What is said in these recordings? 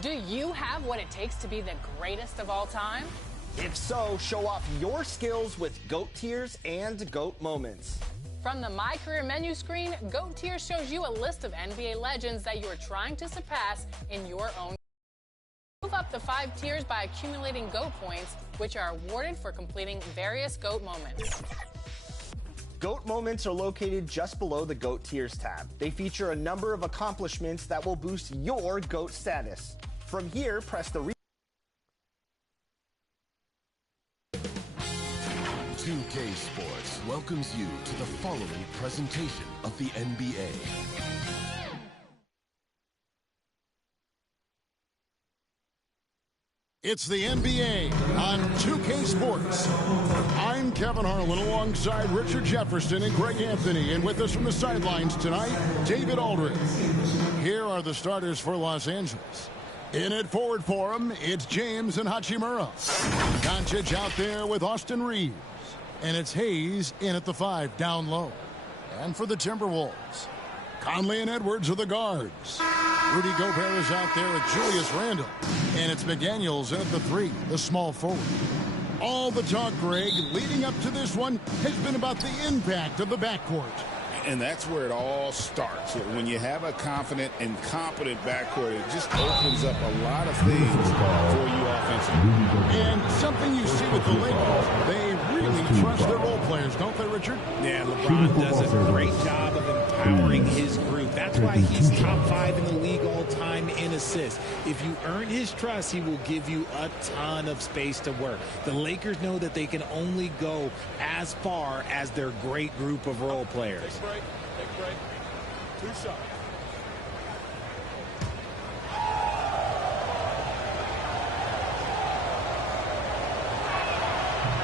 Do you have what it takes to be the greatest of all time? If so, show off your skills with GOAT Tiers and GOAT Moments. From the My Career menu screen, GOAT Tiers shows you a list of NBA legends that you are trying to surpass in your own. Move up the 5 tiers by accumulating GOAT points, which are awarded for completing various GOAT moments. GOAT Moments are located just below the GOAT Tiers tab. They feature a number of accomplishments that will boost your GOAT status. From here, press the 2K Sports welcomes you to the following presentation of the NBA. It's the NBA on 2K Sports. I'm Kevin Harlan alongside Richard Jefferson and Greg Anthony. And with us from the sidelines tonight, David Aldridge. Here are the starters for Los Angeles. In at forward for him, it's James and Hachimura. Doncic out there with Austin Reeves. And it's Hayes in at the 5 down low. And for the Timberwolves, Conley and Edwards are the guards. Rudy Gobert is out there with Julius Randle. And it's McDaniels in at the 3, the small forward. All the talk, Greg, leading up to this one has been about the impact of the backcourt. And that's where it all starts. When you have a confident and competent backcourt, it just opens up a lot of things for you offensively. And something you see with the Lakers, they really trust their role players, don't they, Richard? Yeah, LeBron does a great job of empowering his group. That's why he's top 5 in the league all time in assists. If you earn his trust, he will give you a ton of space to work. The Lakers know that they can only go as far as their great group of role players. Take break. 2 shots.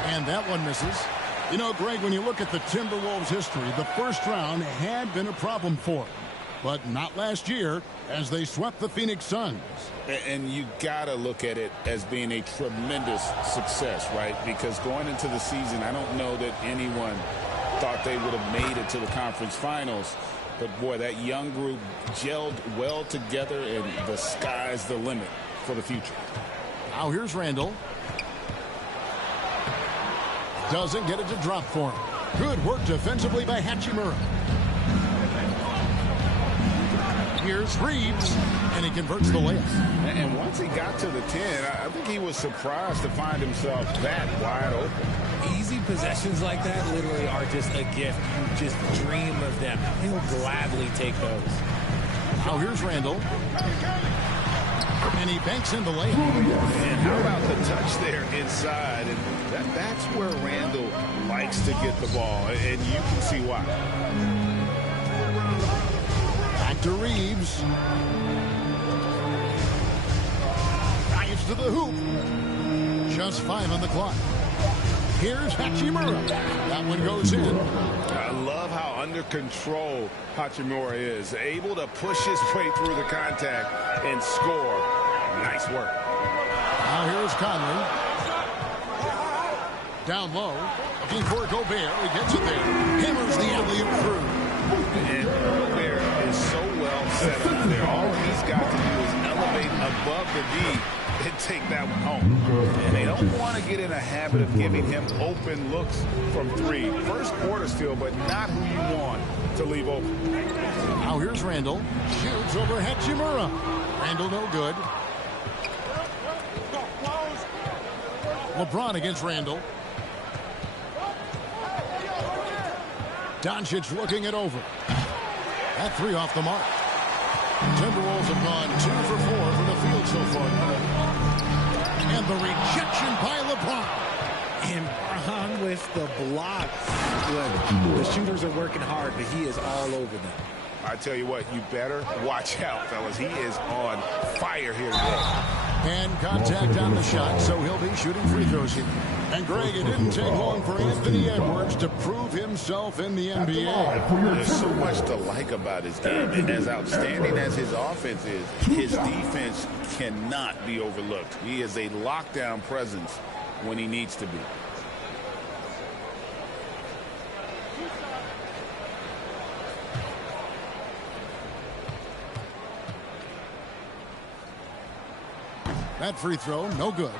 And that one misses. You know, Greg, when you look at the Timberwolves' history, the first round had been a problem for them. But not last year, as they swept the Phoenix Suns. And you got to look at it as being a tremendous success, right? Because going into the season, I don't know that anyone thought they would have made it to the conference finals. But, boy, that young group gelled well together, and the sky's the limit for the future. Now here's Randle. Doesn't get it to drop for him. Good work defensively by Hachimura. Here's Reeves, and he converts the layup. And once he got to the 10, I think he was surprised to find himself that wide open. Easy possessions like that literally are just a gift. You just dream of them. He'll gladly take those. Now here's Randle. And he banks in the layup. And how about the touch there inside? And that's where Randle likes to get the ball, and you can see why. Back to Reeves. Drives to the hoop. Just 5 on the clock. Here's Hachimura. That one goes in. I love how under control Hachimura is. Able to push his way through the contact and score. Nice work. Now here's Conley. Down low. Looking for Gobert. He gets it there. Hammers the alley-oop through. And Gobert is so well set up there. All he's got to do is elevate above the D and take that one home. And they don't want to get in a habit of giving him open looks from 3. First quarter still, but not who you want to leave open. Now here's Randle. Shoots over Hachimura. Randle no good. LeBron against Randle. Doncic looking it over. That 3 off the mark. Timberwolves have gone 2 for 4 from the field so far. And the rejection by LeBron. And Braun with the block. Look, the shooters are working hard, but he is all over them. I tell you what, you better watch out, fellas. He is on fire here today. And contact on the shot, so he'll be shooting free throws here. And Greg, it didn't take long for Anthony Edwards to prove himself in the NBA. There's so much to like about his game. And as outstanding as his offense is, his defense cannot be overlooked. He is a lockdown presence when he needs to be. That free throw, no good.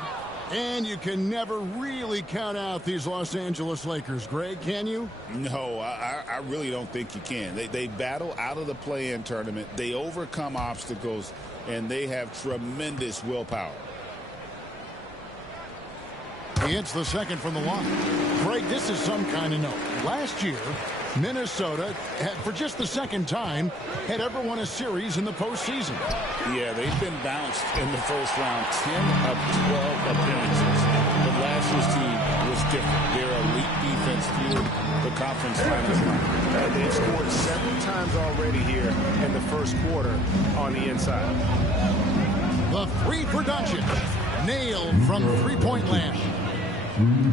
And you can never really count out these Los Angeles Lakers, Greg, can you? No, I really don't think you can. They battle out of the play-in tournament. They overcome obstacles, and they have tremendous willpower. He hits the second from the line. Greg, this is some kind of note. Last year, Minnesota, for just the second time, had ever won a series in the postseason. Yeah, they've been bounced in the first round 10 of 12 appearances. But last year's team was different. Their elite defense fueled the conference finals line. They've scored several times already here in the first quarter on the inside. The three for Doncic. Nailed from three-point land.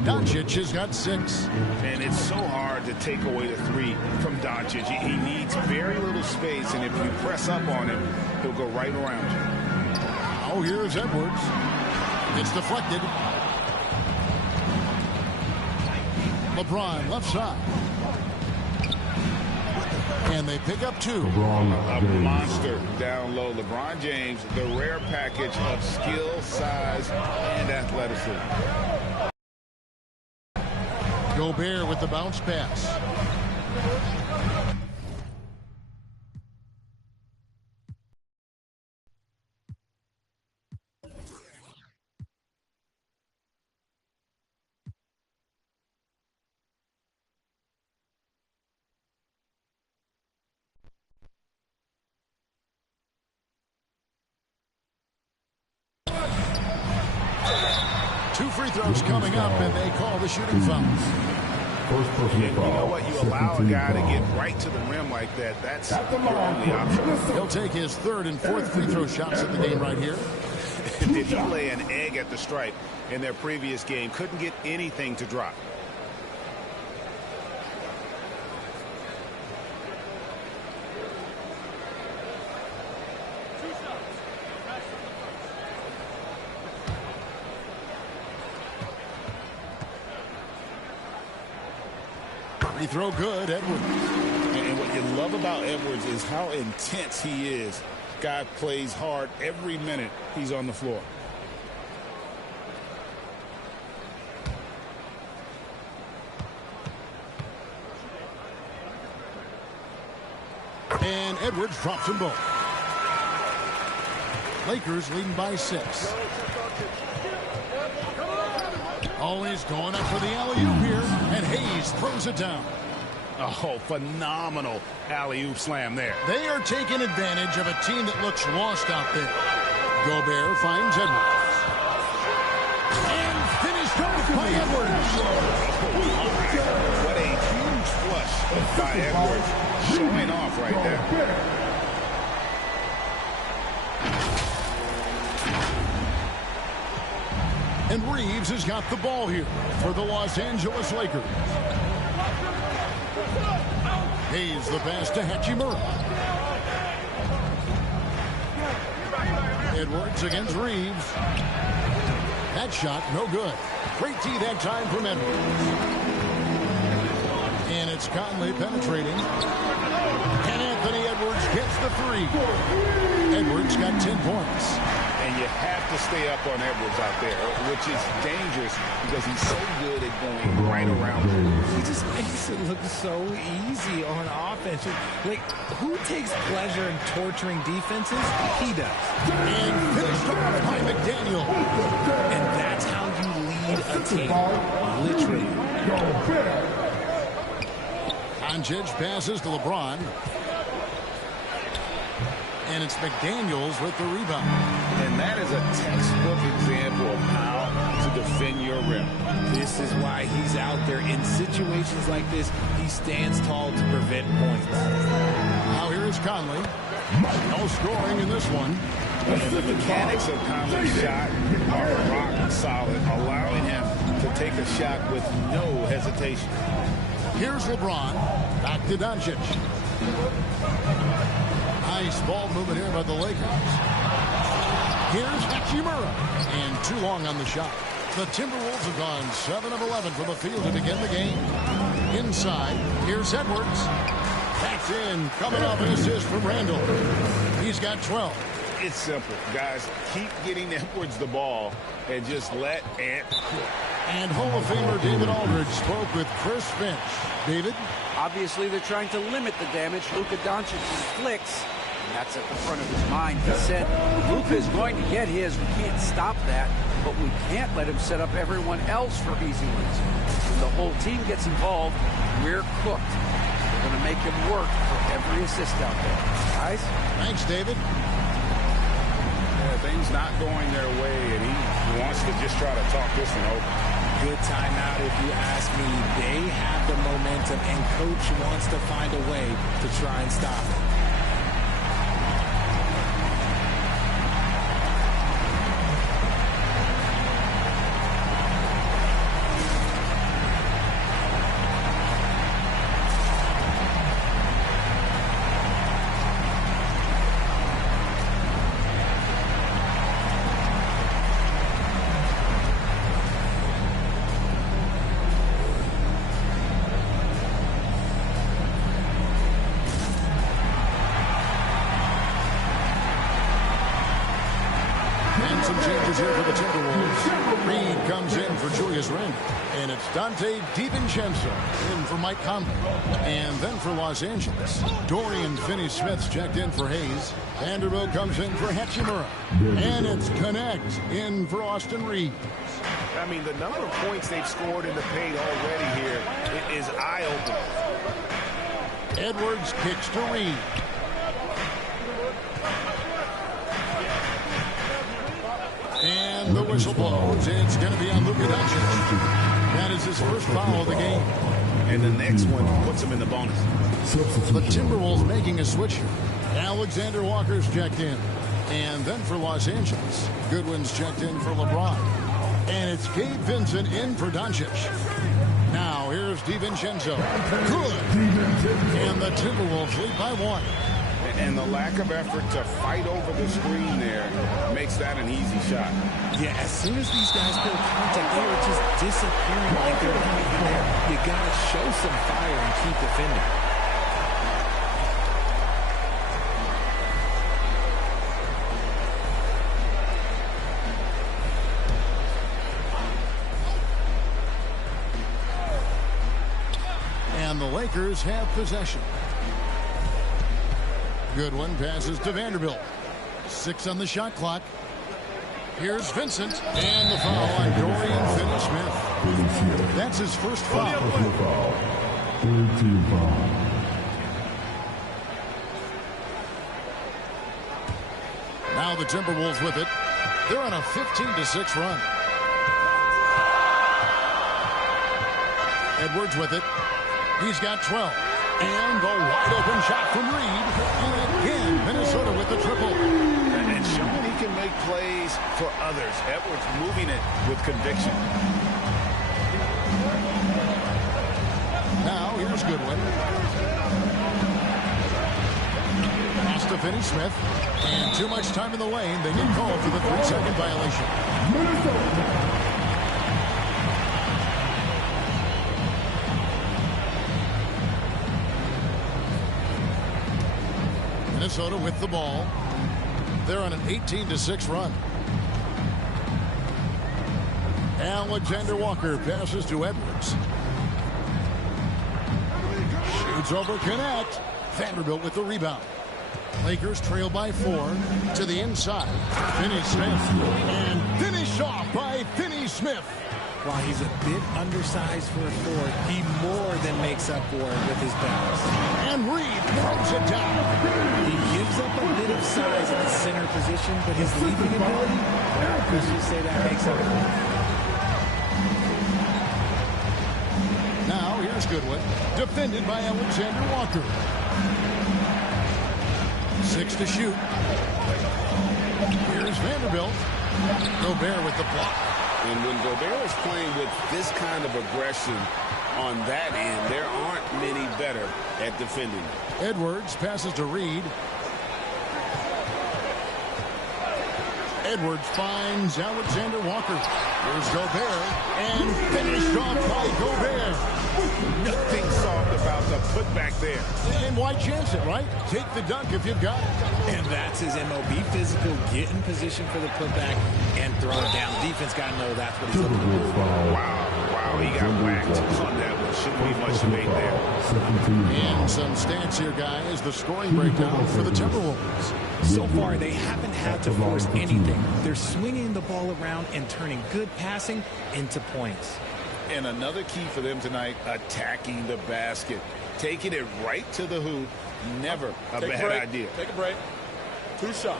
Doncic has got 6. And it's so hard to take away the 3 from Doncic. He needs very little space, and if you press up on him, he'll go right around you. Oh, here's Edwards. It's deflected. LeBron left side. And they pick up 2. A monster down low. LeBron James, the rare package of skill, size, and athleticism. Gobert with the bounce pass. Two free throws coming up, and they call the shooting fouls. You know what? You allow a guy to get right to the rim like that. That's your only option. He'll take his 3rd and 4th free throw shots of the game right here. Did he lay an egg at the stripe in their previous game? Couldn't get anything to drop. Free throw good, Edwards. And what you love about Edwards is how intense he is. Guy plays hard every minute he's on the floor. And Edwards drops them both. Lakers leading by 6. Always going up for the alley-oop here, and Hayes throws it down. Oh, phenomenal alley-oop slam there. They are taking advantage of a team that looks lost out there. Gobert finds Edwards. And finished off by Edwards. What a huge flush by Edwards. Showing off right there. And Reeves has got the ball here for the Los Angeles Lakers. Hayes the pass to Hachimura. Edwards against Reeves. That shot no good. Great tee that time from Edwards. And it's Conley penetrating. And Anthony Edwards gets the 3. Edwards got 10 points. And you have to stay up on Edwards out there, which is dangerous because he's so good at going right around. He just makes it look so easy on offense. Like, who takes pleasure in torturing defenses? He does. And finished off by McDaniel. And that's how you lead a team. Literally. Doncic passes to LeBron. And it's McDaniels with the rebound. And that is a textbook example of how to defend your rim. This is why he's out there in situations like this. He stands tall to prevent points. Now here is Conley. No scoring in this one. And the mechanics of Conley's shot are rock solid, allowing him to take a shot with no hesitation. Here's LeBron. Back to Doncic. Nice ball movement here by the Lakers. Here's Hachimura. And too long on the shot. The Timberwolves have gone 7 of 11 from the field to begin the game. Inside, here's Edwards. That's in. Coming off an assist from Randall. He's got 12. It's simple, guys. Keep getting Edwards the ball and just let Ant cook. And Hall of Famer David Aldridge spoke with Chris Finch. David? Obviously, they're trying to limit the damage Luka Doncic's flicks, and that's at the front of his mind. He said, Luka is going to get his. We can't stop that, but we can't let him set up everyone else for easy wins. When the whole team gets involved, we're cooked. We're going to make him work for every assist out there. Guys? Thanks, David. Yeah, things not going their way, and he wants to just try to talk this one over. Good timeout if you ask me. They have the momentum, and Coach wants to find a way to try and stop it. Some changes here for the Timberwolves. Reed comes in for Julius Randle. And it's Dante DiVincenzo in for Mike Conley. And then for Los Angeles, Dorian Finney-Smith's checked in for Hayes. Vanderbilt comes in for Hachimura. And it's Connect in for Austin Reed. I mean, the number of points they've scored in the paint already here is eye-opening. Edwards kicks to Reed. And the whistle blows. It's going to be on Luka Doncic. That is his first foul of the game. And the next one puts him in the bonus. The Timberwolves making a switch here. Alexander Walker's checked in. And then for Los Angeles, Goodwin's checked in for LeBron. And it's Gabe Vincent in for Doncic. Now here's DiVincenzo. Good. And the Timberwolves lead by 1. And the lack of effort to fight over the screen there makes that an easy shot. Yeah, as soon as these guys build contact, they are just disappearing like they're not even there. You got to show some fire and keep defending. And the Lakers have possession. Goodwin passes to Vanderbilt. 6 on the shot clock. Here's Vincent. And the foul on Dorian Finney-Smith. That's his first foul. Now the Timberwolves with it. They're on a 15-6 run. Edwards with it. He's got 12. And the wide-open shot from Reed. And again, Minnesota with the triple. And showing he can make plays for others. Edwards moving it with conviction. Now, here's Goodwin. Pass to Finney-Smith. And too much time in the lane. They get called for the 3-second violation. Minnesota with the ball. They're on an 18-6 run. Alexander Walker passes to Edwards. Shoots over Connect. Vanderbilt with the rebound. Lakers trail by 4 to the inside. Finney-Smith. And finished off by Finney-Smith. While he's a bit undersized for a forward, he more than makes up for it with his balance. And Reed throws it down. He gives up a bit of size in the center position, but his leaping ability, let's just say that makes up for it. Now here's Goodwin, defended by Alexander Walker. 6 to shoot. Here's Vanderbilt. Gobert with the block. And when Gobert is playing with this kind of aggression on that end, there aren't many better at defending. Edwards passes to Reed. Edwards finds Alexander Walker. Here's Gobert. And finished off by Gobert. Nothing soft about the put back there. And why chance it, right? Take the dunk if you've got it. And that's his MO. Be physical, get in position for the putback, and throw it down. The defense got to know that's what he's looking to do. Wow, he got whacked on that one. Shouldn't be much debate there. And some stats here, guys. The scoring breakdown for the Timberwolves. So far, they haven't had to force anything. They're swinging the ball around and turning good passing into points. And another key for them tonight, attacking the basket. Taking it right to the hoop. Never a bad idea. Take a break. 2 shots.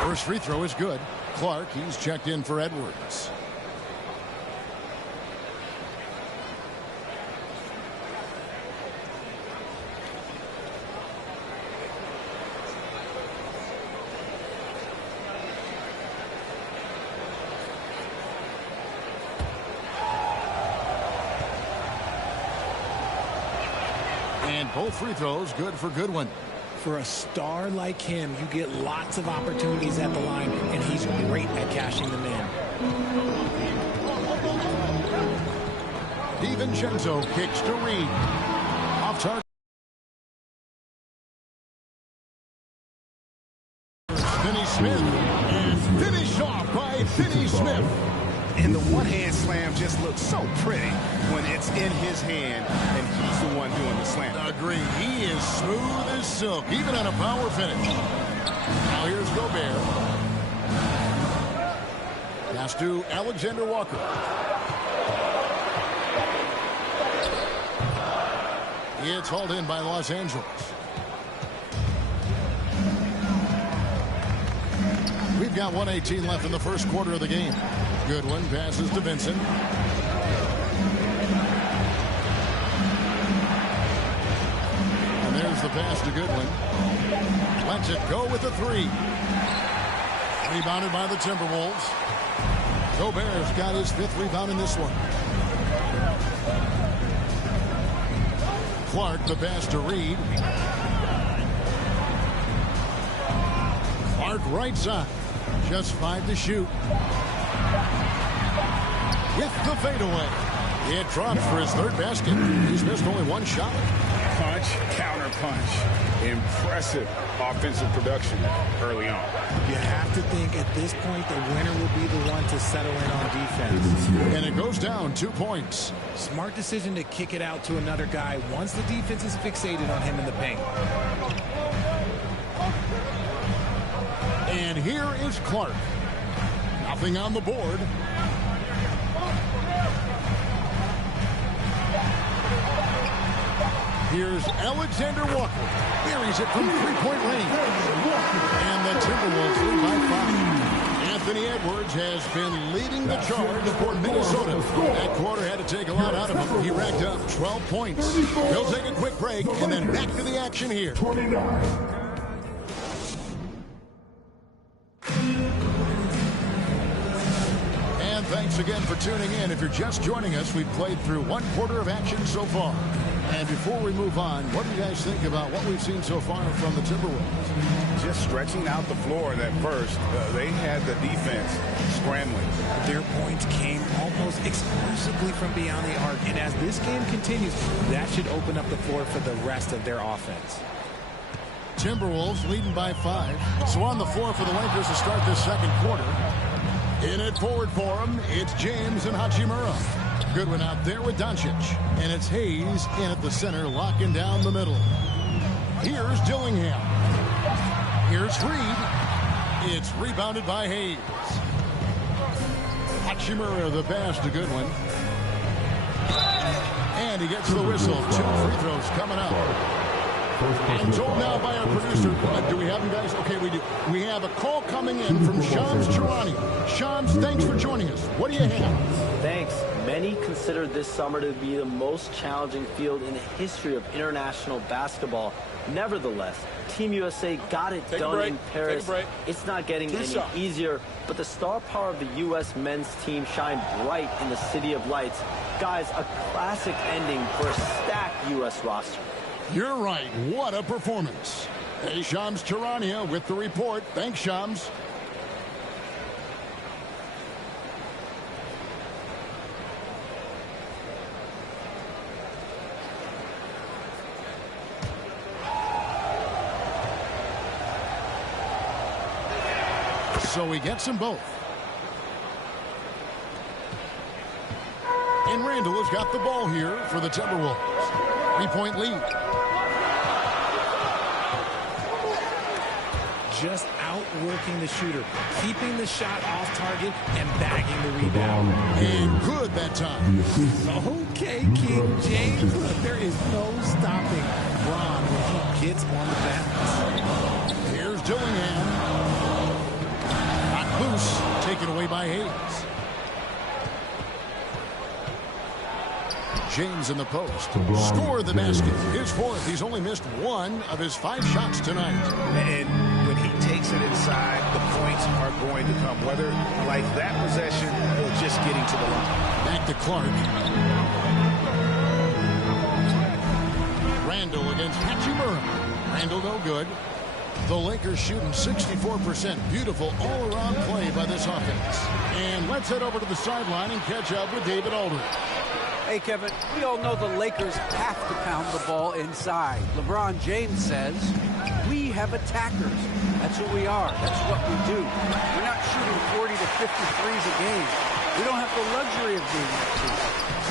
First free throw is good. Clark, he's checked in for Edwards. And both free throws good for Goodwin. For a star like him, you get lots of opportunities at the line, and he's great at cashing them in. DiVincenzo kicks to Reed. Off target. Finney Smith. And finished off by Finney Smith. And the one-hand slam just looks so pretty when it's in his hand and he's the one doing the slam. Agree. He is smooth as silk, even on a power finish. Now here's Gobert. Pass to Alexander Walker. It's hauled in by Los Angeles. We've got 1:18 left in the first quarter of the game. Goodwin passes to Vincent. And there's the pass to Goodwin. Lets it go with the 3. Rebounded by the Timberwolves. Gobert's got his 5th rebound in this one. Clark, the pass to Reed. Clark right side. Just 5 to shoot. With the fadeaway. It drops for his 3rd basket. He's missed only 1 shot. Punch, counter punch. Impressive offensive production early on. You have to think at this point the winner will be the one to settle in on defense. And it goes down 2 points. Smart decision to kick it out to another guy once the defense is fixated on him in the paint. And here is Clark. Nothing on the board. Here's Alexander Walker. Buries it from 3-point range. And the Timberwolves lead by 5. Anthony Edwards has been leading the charge for Minnesota. That quarter had to take a lot out of him. He racked up 12 points. We'll take a quick break and then back to the action here. And thanks again for tuning in. If you're just joining us, we've played through 1 quarter of action so far. And before we move on, what do you guys think about what we've seen so far from the Timberwolves? Just stretching out the floor at first. They had the defense scrambling. Their points came almost exclusively from beyond the arc. And as this game continues, that should open up the floor for the rest of their offense. Timberwolves leading by 5. So on the floor for the Lakers to start this 2nd quarter. In it forward for him, it's James and Hachimura. Goodwin out there with Doncic. And it's Hayes in at the center, locking down the middle. Here's Dillingham. Here's Reed. It's rebounded by Hayes. Hachimura the pass to Goodwin. And he gets the whistle. 2 free throws coming up. I'm told now by our producer, do we have them, guys? Okay, we do. We have a call coming in from Shams Charania. Shams, thanks for joining us. What do you have? Thanks. Many consider this summer to be the most challenging field in the history of international basketball. Nevertheless, Team USA got it done in Paris. It's not getting any easier, but the star power of the U.S. men's team shined bright in the City of Lights. Guys, a classic ending for a stacked U.S. roster. You're right. What a performance. Hey, Shams Charania with the report. Thanks, Shams. So he gets them both. And Randall has got the ball here for the Timberwolves. 3-point lead. Just outworking the shooter, keeping the shot off target and bagging the rebound. And good that time. Okay, King James, look, there is no stopping Bron when he gets on the bounce. Here's Dillingham. Not loose, taken away by Hayes. James in the post. Score the basket. His fourth. He's only missed one of his 5 shots tonight. And when he takes it inside, the points are going to come, whether like that possession or just getting to the line. Back to Clark. Randall against Hachimura. Randall no good. The Lakers shooting 64%. Beautiful all-around play by this offense. And let's head over to the sideline and catch up with David Aldridge. Hey, Kevin, we all know the Lakers have to pound the ball inside. LeBron James says, we have attackers. That's who we are. That's what we do. We're not shooting 40 to 50 threes a game. We don't have the luxury of being that team.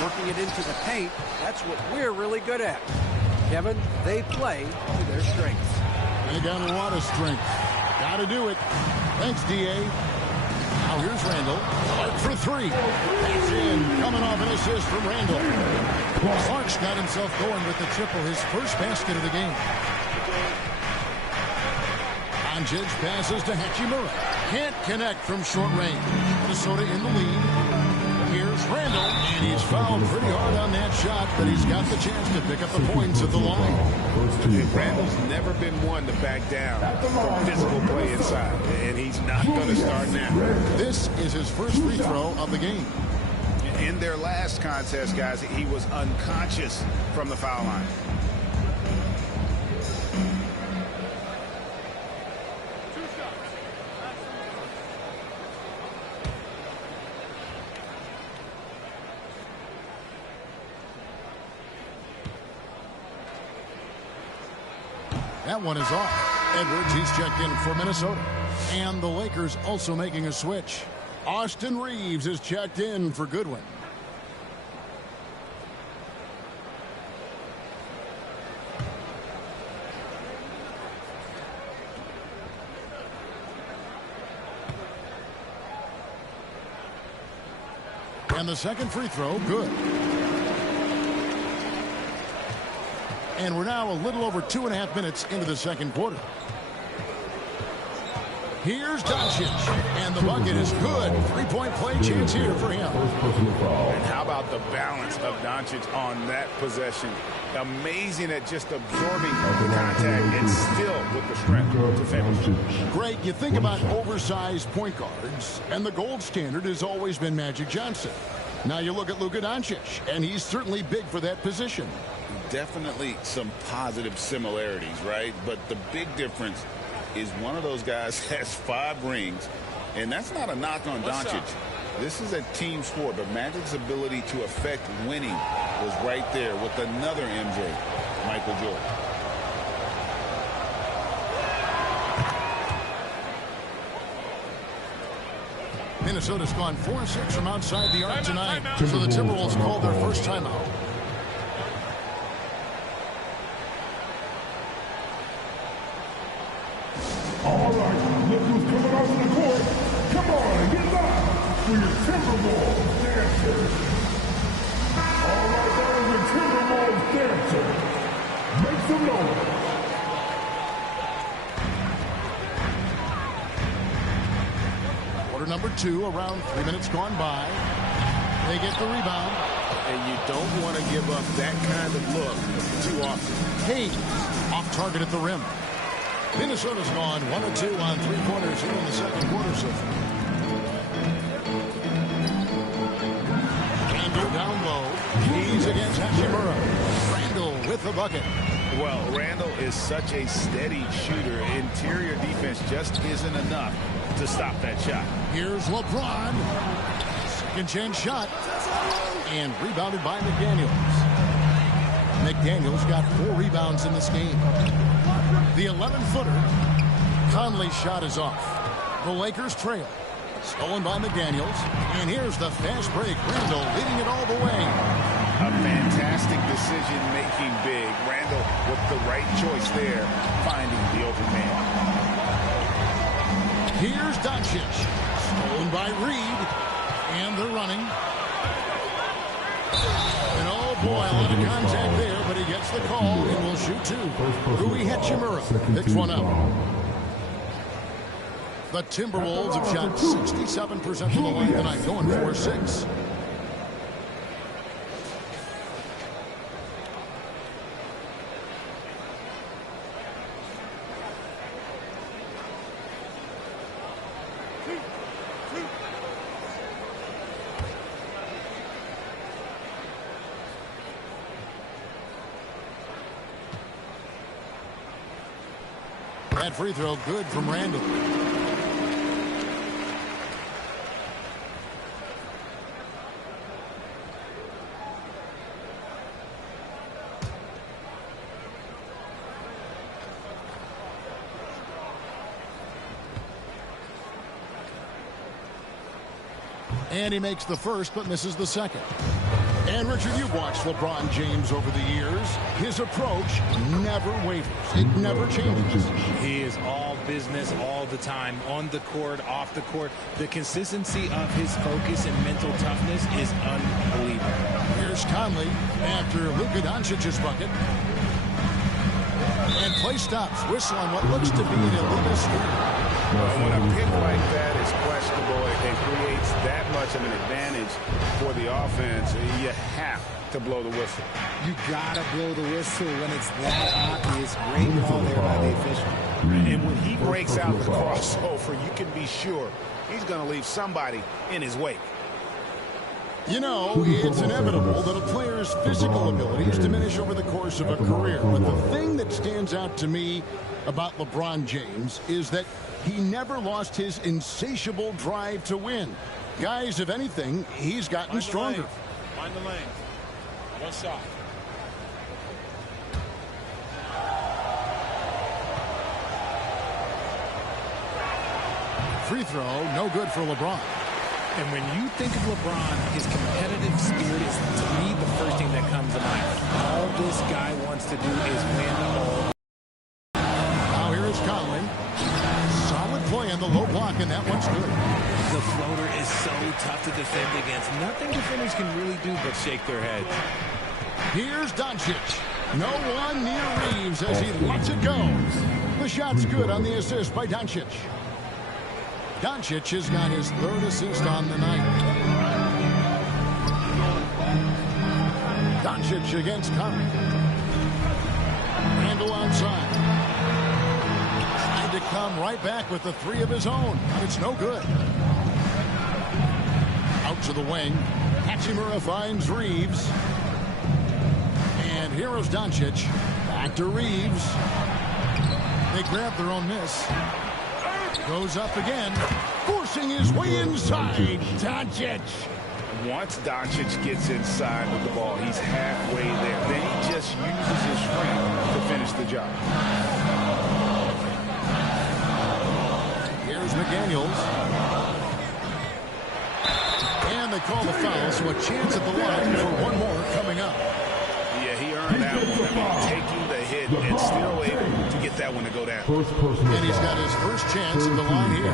Working it into the paint, that's what we're really good at. Kevin, they play to their strengths. They got a lot of strength. Got to do it. Thanks, D.A. Now here's Randall. Clark for 3. That's in. Coming off an assist from Randall. Clark's got himself going with the triple, his first basket of the game. Doncic passes to Hachimura. Can't connect from short range. Minnesota in the lead. Here's Randall, and he's fouled pretty hard on that shot, but he's got the chance to pick up the points at the line. Randall's never been one to back down from physical play inside, and he's not going to start now. This is his first free throw of the game. In their last contest, guys, he was unconscious from the foul line. That one is off. Edwards, he's checked in for Minnesota. And the Lakers also making a switch. Austin Reeves is checked in for Goodwin. And the second free throw, good. And we're now a little over 2.5 minutes into the second quarter. Here's Doncic, and the bucket is good. 3-point play chance here for him. And how about the balance of Doncic on that possession? Amazing at just absorbing the contact and still with the strength to finish. Greg, you think about oversized point guards, and the gold standard has always been Magic Johnson. Now you look at Luka Doncic, and he's certainly big for that position. Definitely some positive similarities, right? But the big difference is one of those guys has 5 rings, and that's not a knock on Doncic. This is a team sport, but Magic's ability to affect winning was right there with another MJ, Michael Jordan. Minnesota's gone 4-6 from outside the arc tonight, so the Timberwolves called their first timeout. All right, look who's coming off the court. Come on, get up for your Timberwolves dancer. All right, that was a Timberwolves dancer. Make some noise. Quarter number 2, around 3 minutes gone by. They get the rebound. And you don't want to give up that kind of look too often. Hayes off target at the rim. Minnesota's gone 1 of 2 on 3 quarters here in the second quarter so far. Randall down low. He's against Hachimura. Randall with the bucket. Well, Randall is such a steady shooter. Interior defense just isn't enough to stop that shot. Here's LeBron. Second chance shot. And rebounded by McDaniels. McDaniels got 4 rebounds in this game. The 11-footer, Conley's shot is off. The Lakers trail. Stolen by McDaniels. And here's the fast break. Randall leading it all the way. A fantastic decision-making big. Randall with the right choice there, finding the open man. Here's Doncic. Stolen by Reed. And they're running. And oh boy, a lot of contact there, but he gets the call and will shoot two. Rui Hachimura picks one up. The Timberwolves have shot 67% from the line tonight, going 4-6. That free throw good from Randall. And he makes the first but misses the second. And Richard, you've watched LeBron James over the years. His approach never wavers. It never changes. He is all business all the time, on the court, off the court. The consistency of his focus and mental toughness is unbelievable. Here's Conley after Luka Doncic's bucket. And play stops. Whistle on what looks to be an illegal screen. Well, when a pick like that is questionable, it creates that much of an advantage for the offense. You have to blow the whistle. You gotta blow the whistle when it's that obvious. Great call there by the official. And when he breaks out the crossover, you can be sure he's going to leave somebody in his wake. You know, it's inevitable that a player's physical abilities diminish over the course of a career. But the thing that stands out to me about LeBron James is that he never lost his insatiable drive to win. Guys, if anything, he's gotten stronger. Find the lane. One shot. Free throw, no good for LeBron. And when you think of LeBron, his competitive spirit is, to me, the first thing that comes to mind. All this guy wants to do is win all. Now here is Conley. Solid play on the low block, and that one's good. The floater is so tough to defend against. Nothing defenders can really do but shake their heads. Here's Doncic. No one near Reeves as he lets it go. The shot's good on the assist by Doncic. Doncic has got his third assist on the night. Doncic against Conley. Randall outside. Trying to come right back with the three of his own. It's no good. Out to the wing. Hachimura finds Reeves. And here is Doncic. Back to Reeves. They grab their own miss. Goes up again, forcing his way inside. Doncic. Once Doncic gets inside with the ball, he's halfway there. Then he just uses his strength to finish the job. Here's McDaniels. And they call the foul, so a chance at the line for one more coming up. Yeah, he earned that one. I mean, taking the hit and still able to get that one to go down. And he's got his first chance at the line here.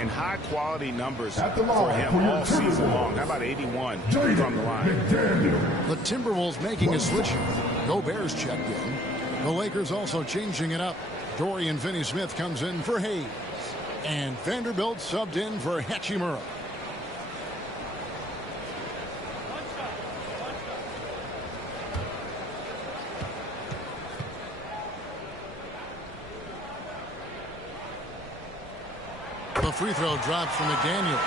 And high-quality numbers for him all season long. How about 81 from the line? The Timberwolves making a switch here. Gobert's checked in. The Lakers also changing it up. Dorian Finney-Smith comes in for Hayes. And Vanderbilt subbed in for Hachimura. The free throw drops from McDaniels.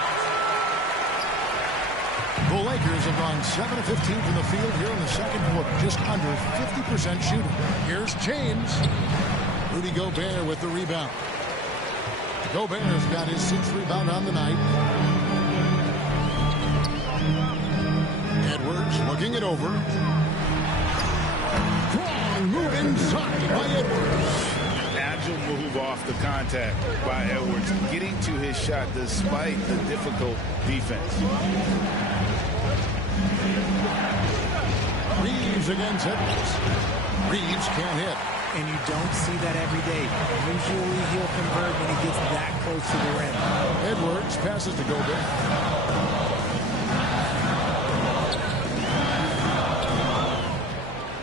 The Lakers have gone 7 of 15 from the field here in the second quarter, just under 50% shooting. Here's James. Rudy Gobert with the rebound. Gobert has got his 6th rebound on the night. Edwards looking it over. Strong move inside by Edwards. Now agile move off the contact by Edwards, getting to his shot despite the difficult defense. Reeves against Edwards. Reeves can't hit. And you don't see that every day. Usually he'll convert when he gets that close to the rim. Edwards passes to Gobert.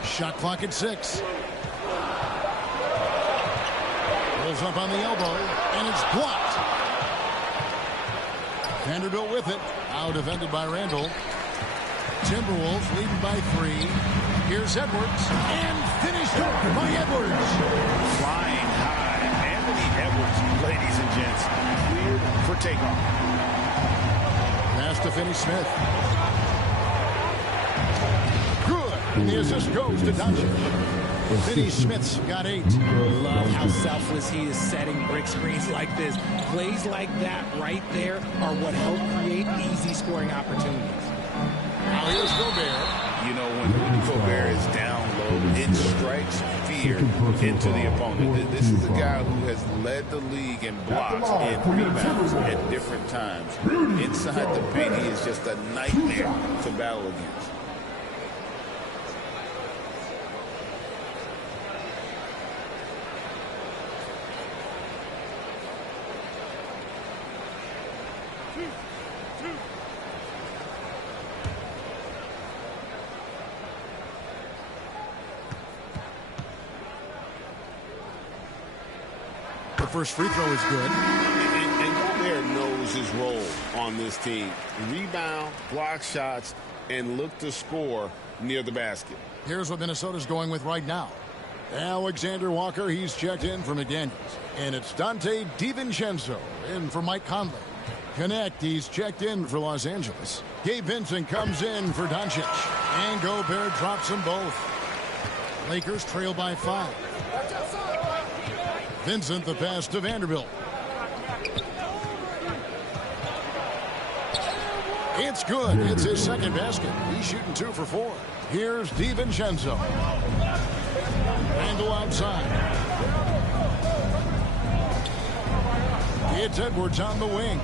Shot clock at 6. Rolls up on the elbow, and it's blocked. Vanderbilt with it. Now defended by Randall. Timberwolves leading by 3. Here's Edwards, and finished off by Edwards. Flying high. Anthony Edwards, ladies and gents, cleared for takeoff. Pass to Finney Smith. Good. And the assist goes to Doncic. Finney Smith's got 8. Love how selfless he is setting brick screens like this. Plays like that right there are what help create easy scoring opportunities. Now here's Gobert. You know, when Rudy Gobert is down low, it strikes fear into the opponent. This is a guy who has led the league in blocks and rebounds at different times. Inside the paint, he is just a nightmare to battle against. The first free throw is good. And Gobert knows his role on this team. Rebound, block shots, and look to score near the basket. Here's what Minnesota's going with right now. Alexander Walker, he's checked in for McDaniels. And it's Dante DiVincenzo in for Mike Conley. Connect, he's checked in for Los Angeles. Gabe Vincent comes in for Doncic. And Gobert drops them both. Lakers trail by 5. Vincent the pass to Vanderbilt. It's good. It's his second basket. He's shooting 2 for 4. Here's DiVincenzo. Randall outside. It's Edwards on the wing.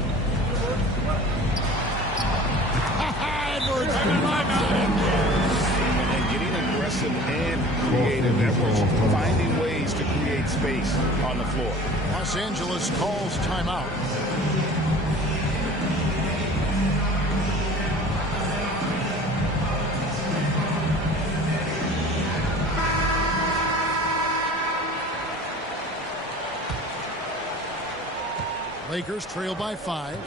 Edwards. And getting aggressive and creative. Edwards finding ways to create space on the floor. Los Angeles calls timeout. Lakers trail by 5.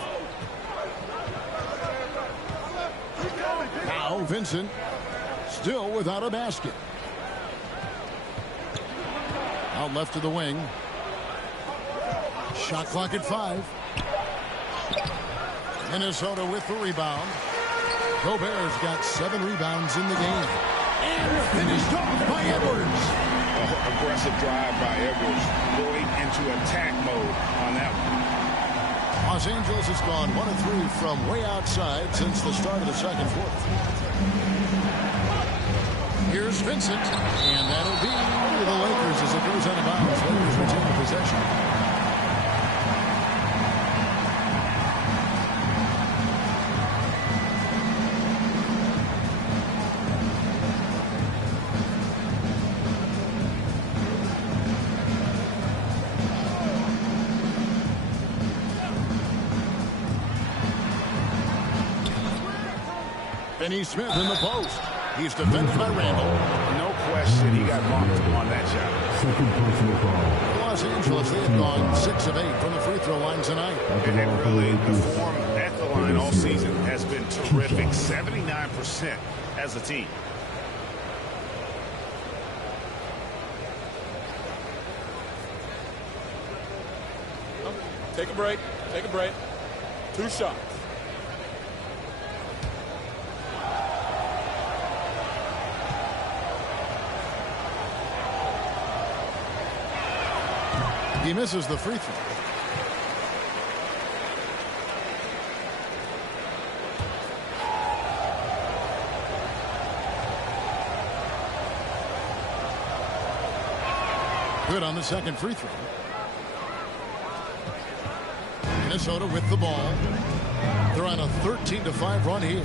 Now Vincent still without a basket. Out left to the wing. Shot clock at 5. Minnesota with the rebound. Gobert's got 7 rebounds in the game. And finished off by Edwards. Aggressive drive by Edwards, going into attack mode on that one. Los Angeles has gone 1 of 3 from way outside since the start of the second fourth. Here's Vincent, and that'll be the Lakers as it goes out of bounds. Lakers retain the possession. Finney Smith in the post. He's defended by Randall. No question he got bumped on that shot. Second personal foul. Los Angeles, they have gone 6 of 8 from the free throw line tonight. And really, the form at the line all season has been terrific. 79% as a team. Take a break. Take a break. 2 shots. He misses the free throw. Good on the second free throw. Minnesota with the ball. They're on a 13-5 run here.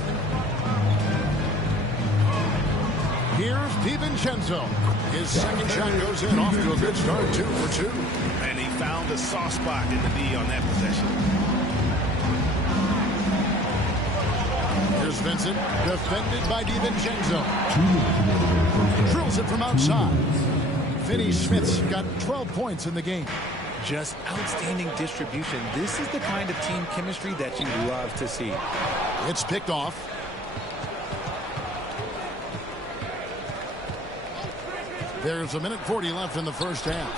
Here's DiVincenzo. His second shot goes in, off to a good start, 2 for 2. And he found a soft spot in the D on that possession. Here's Vincent, defended by DiVincenzo. Drills it from outside. Finney Smith's got 12 points in the game. Just outstanding distribution. This is the kind of team chemistry that you love to see. It's picked off. There's a minute 40 left in the first half.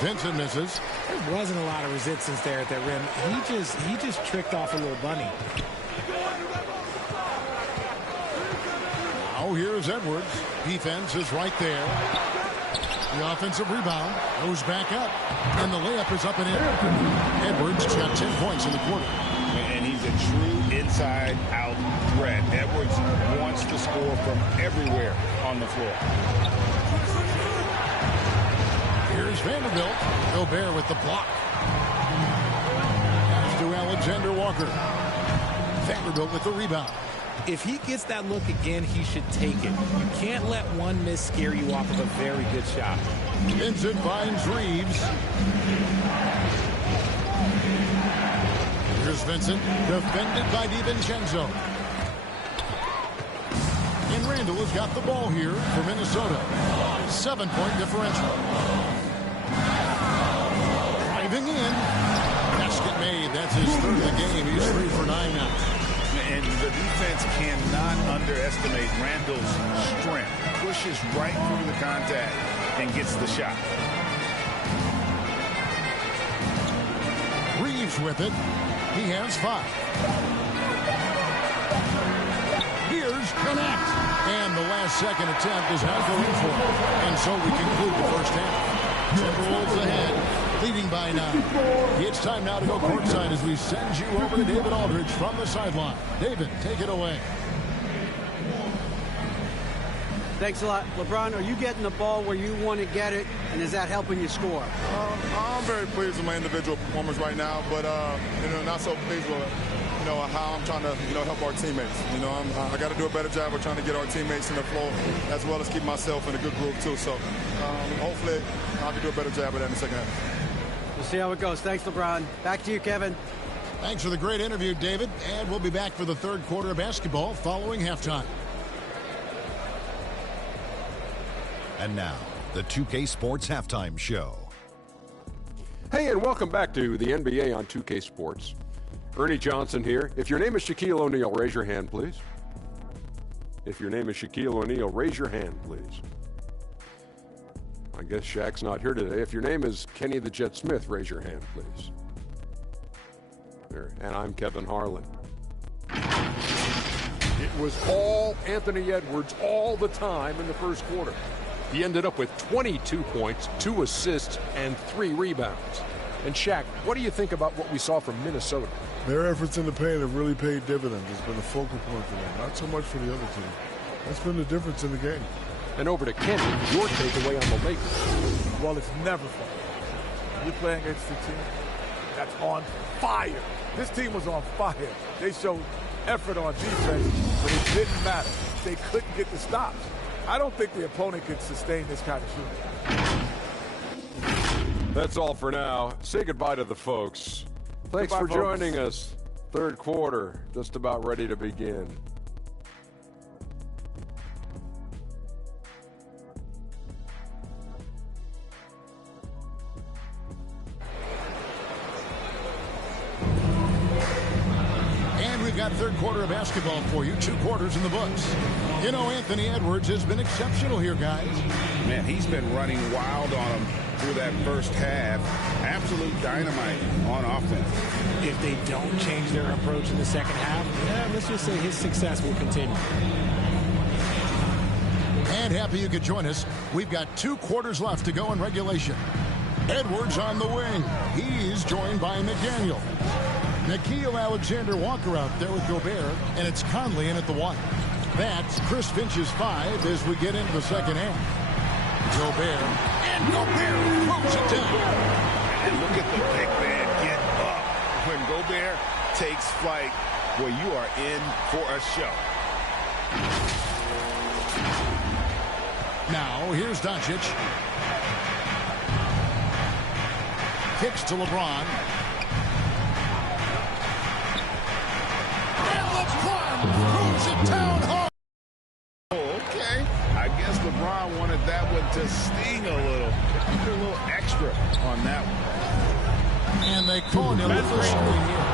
Vincent misses. There wasn't a lot of resistance there at that rim. He just tricked off a little bunny. Now here's Edwards. Defense is right there. The offensive rebound goes back up, and the layup is up and in. Edwards got 10 points in the quarter. And he's a true inside-out threat. Edwards wants to score from everywhere on the floor. Here's Vanderbilt. Gobert with the block. Pass to Alexander Walker. Vanderbilt with the rebound. If he gets that look again, he should take it. You can't let one miss scare you off of a very good shot. Vincent finds Reeves. Here's Vincent, defended by DiVincenzo. And Randall has got the ball here for Minnesota. 7-point differential. Driving in. Basket made. That's his third of the game. He's 3 for 9 now. And the defense cannot underestimate Randall's strength. Pushes right through the contact and gets the shot. Reeves with it. He has 5. Here's connect. And the last second attempt is not going for it. And so we conclude the first half. Timberwolves ahead, leading by 9. It's time now to go courtside as we send you over to David Aldridge from the sideline. David, take it away. Thanks a lot. LeBron, are you getting the ball where you want to get it, and is that helping you score? I'm very pleased with my individual performance right now, but not so pleased with how I'm trying to help our teammates. I got to do a better job of trying to get our teammates in the flow as well as keep myself in a good group too. So hopefully I can do a better job of that in the second half. We'll see how it goes. Thanks, LeBron. Back to you, Kevin. Thanks for the great interview, David. And we'll be back for the third quarter of basketball following halftime. And now, the 2K Sports Halftime Show. Hey, and welcome back to the NBA on 2K Sports. Ernie Johnson here. If your name is Shaquille O'Neal, raise your hand, please. If your name is Shaquille O'Neal, raise your hand, please. I guess Shaq's not here today. If your name is Kenny the Jet Smith, raise your hand, please. There. And I'm Kevin Harlan. It was all Anthony Edwards all the time in the first quarter. He ended up with 22 points, 2 assists, and 3 rebounds. And Shaq, what do you think about what we saw from Minnesota? Their efforts in the paint have really paid dividends. It's been a focal point for them, not so much for the other team. That's been the difference in the game. And over to Kenny, your takeaway on the Lakers. Well, it's never fun. You're playing against a team that's on fire. This team was on fire. They showed effort on defense, but it didn't matter. They couldn't get the stops. I don't think the opponent could sustain this kind of shooting. That's all for now. Say goodbye to the folks. Thanks for joining us. Third quarter, just about ready to begin. We've got third quarter of basketball for you. 2 quarters in the books. Anthony Edwards has been exceptional here, guys. Man, he's been running wild on him through that first half. Absolute dynamite on offense. If they don't change their approach in the second half, let's just say his success will continue. And happy you could join us. We've got 2 quarters left to go in regulation. Edwards on the wing. He's joined by McDaniel. Nickeil Alexander-Walker out there with Gobert, and it's Conley in at the 1. That's Chris Finch's 5 as we get into the second half. Gobert. And Gobert throws it down. And look at the big man get up. When Gobert takes flight, well, you are in for a show. Now, here's Doncic. Kicks to LeBron. And LeBron throws it down hard. Okay. I guess LeBron wanted that one to sting a little. Put a little extra on that one. And they call him a little screen here.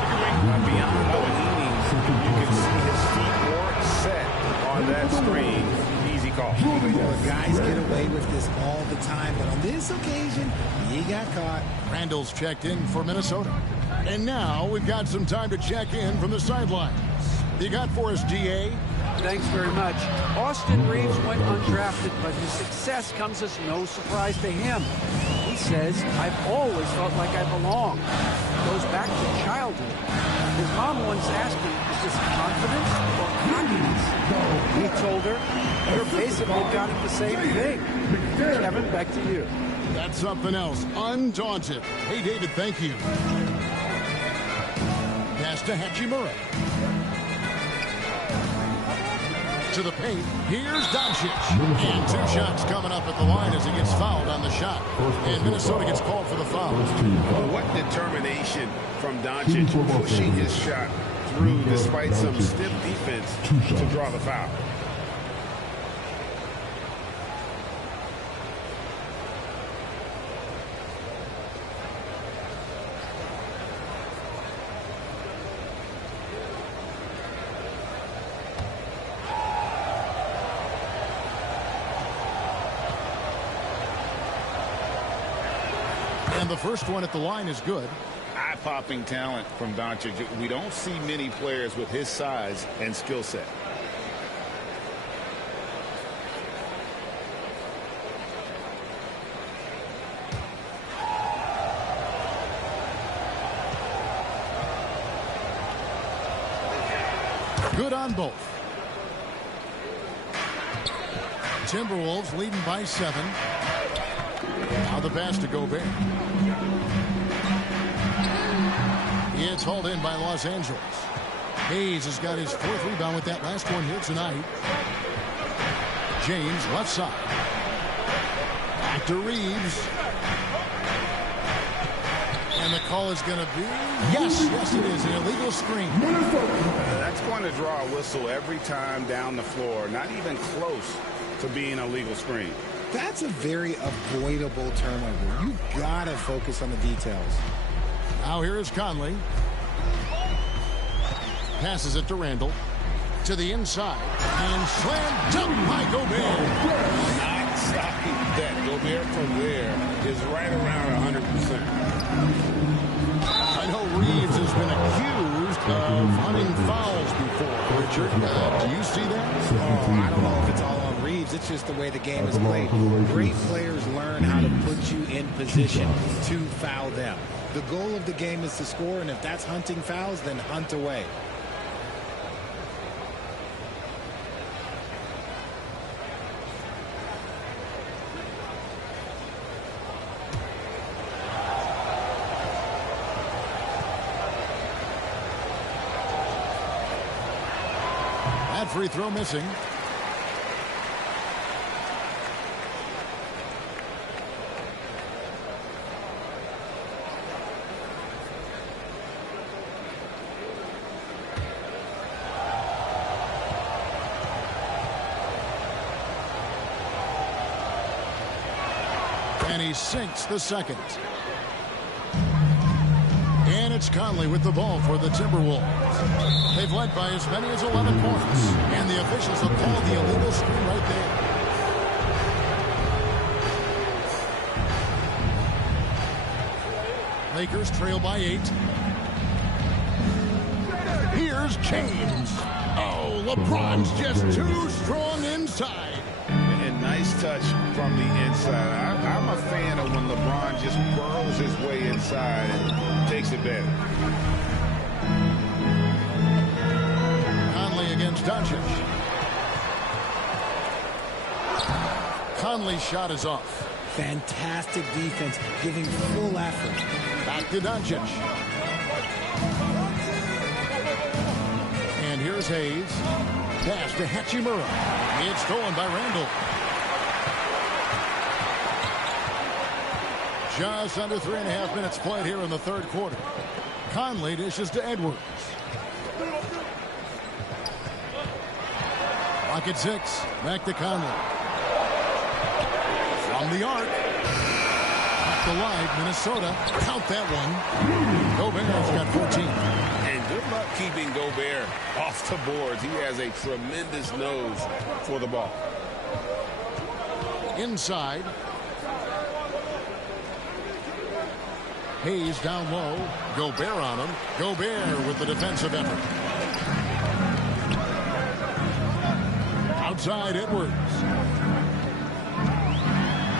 Beyond one inning, you can see his feet weren't set on that screen. Easy call. Well, guys get away with this all the time, but on this occasion, he got caught. Randall's checked in for Minnesota. And now we've got some time to check in from the sidelines. You got for us, DA? Thanks very much. Austin Reeves went undrafted, but his success comes as no surprise to him. He says, I've always felt like I belong. Goes back to childhood. His mom once asked him, is this confidence or cockiness? He told her, you're basically got it the same thing. Kevin, back to you. That's something else. Undaunted. Hey, David, thank you. Pass to Hachimura. To the paint. Here's Doncic. And 2 shots coming up at the line as he gets fouled on the shot. And Minnesota gets called for the foul. What determination from Doncic pushing his shot through despite some stiff defense to draw the foul. And the first one at the line is good. Eye-popping talent from Doncic. We don't see many players with his size and skill set. Good on both. Timberwolves leading by 7. Now the pass to Gobert. It's hauled in by Los Angeles. Hayes has got his 4th rebound with that last one here tonight. James left side. Back to Reeves. And the call is going to be, yes, it is, an illegal screen. That's going to draw a whistle every time down the floor. Not even close to being a legal screen. That's a very avoidable turnover. You gotta focus on the details. Now here is Conley. Passes it to Randall. To the inside. And slam dunk by Gobert. Not stopping that. Gobert from there is right around 100%. I know Reeves has been accused of hunting fouls before. Richard, do you see that? Oh, I don't know if it's all on Reeves. It's just the way the game is played. Great players learn how to put you in position to foul them. The goal of the game is to score, and if that's hunting fouls, then hunt away. That free throw missing. And he sinks the second. And it's Conley with the ball for the Timberwolves. They've led by as many as 11 points. And the officials have called the illegal screen right there. Lakers trail by 8. Here's James. Oh, LeBron's just too strong inside. And nice touch from the inside. I'm a fan of when LeBron just burrows his way inside and takes advantage. Conley against Doncic. Conley's shot is off. Fantastic defense, giving full effort. Back to Doncic. And here's Hayes. Pass to Hachimura. It's stolen by Randall. Just under 3.5 minutes played here in the third quarter. Conley dishes to Edwards. Clock at 6. Back to Conley. From the arc. Off the line, Minnesota. Count that one. Gobert's got 14. And good luck keeping Gobert off the boards. He has a tremendous nose for the ball. Inside. Hayes down low. Gobert on him. Gobert with the defensive effort. Outside Edwards.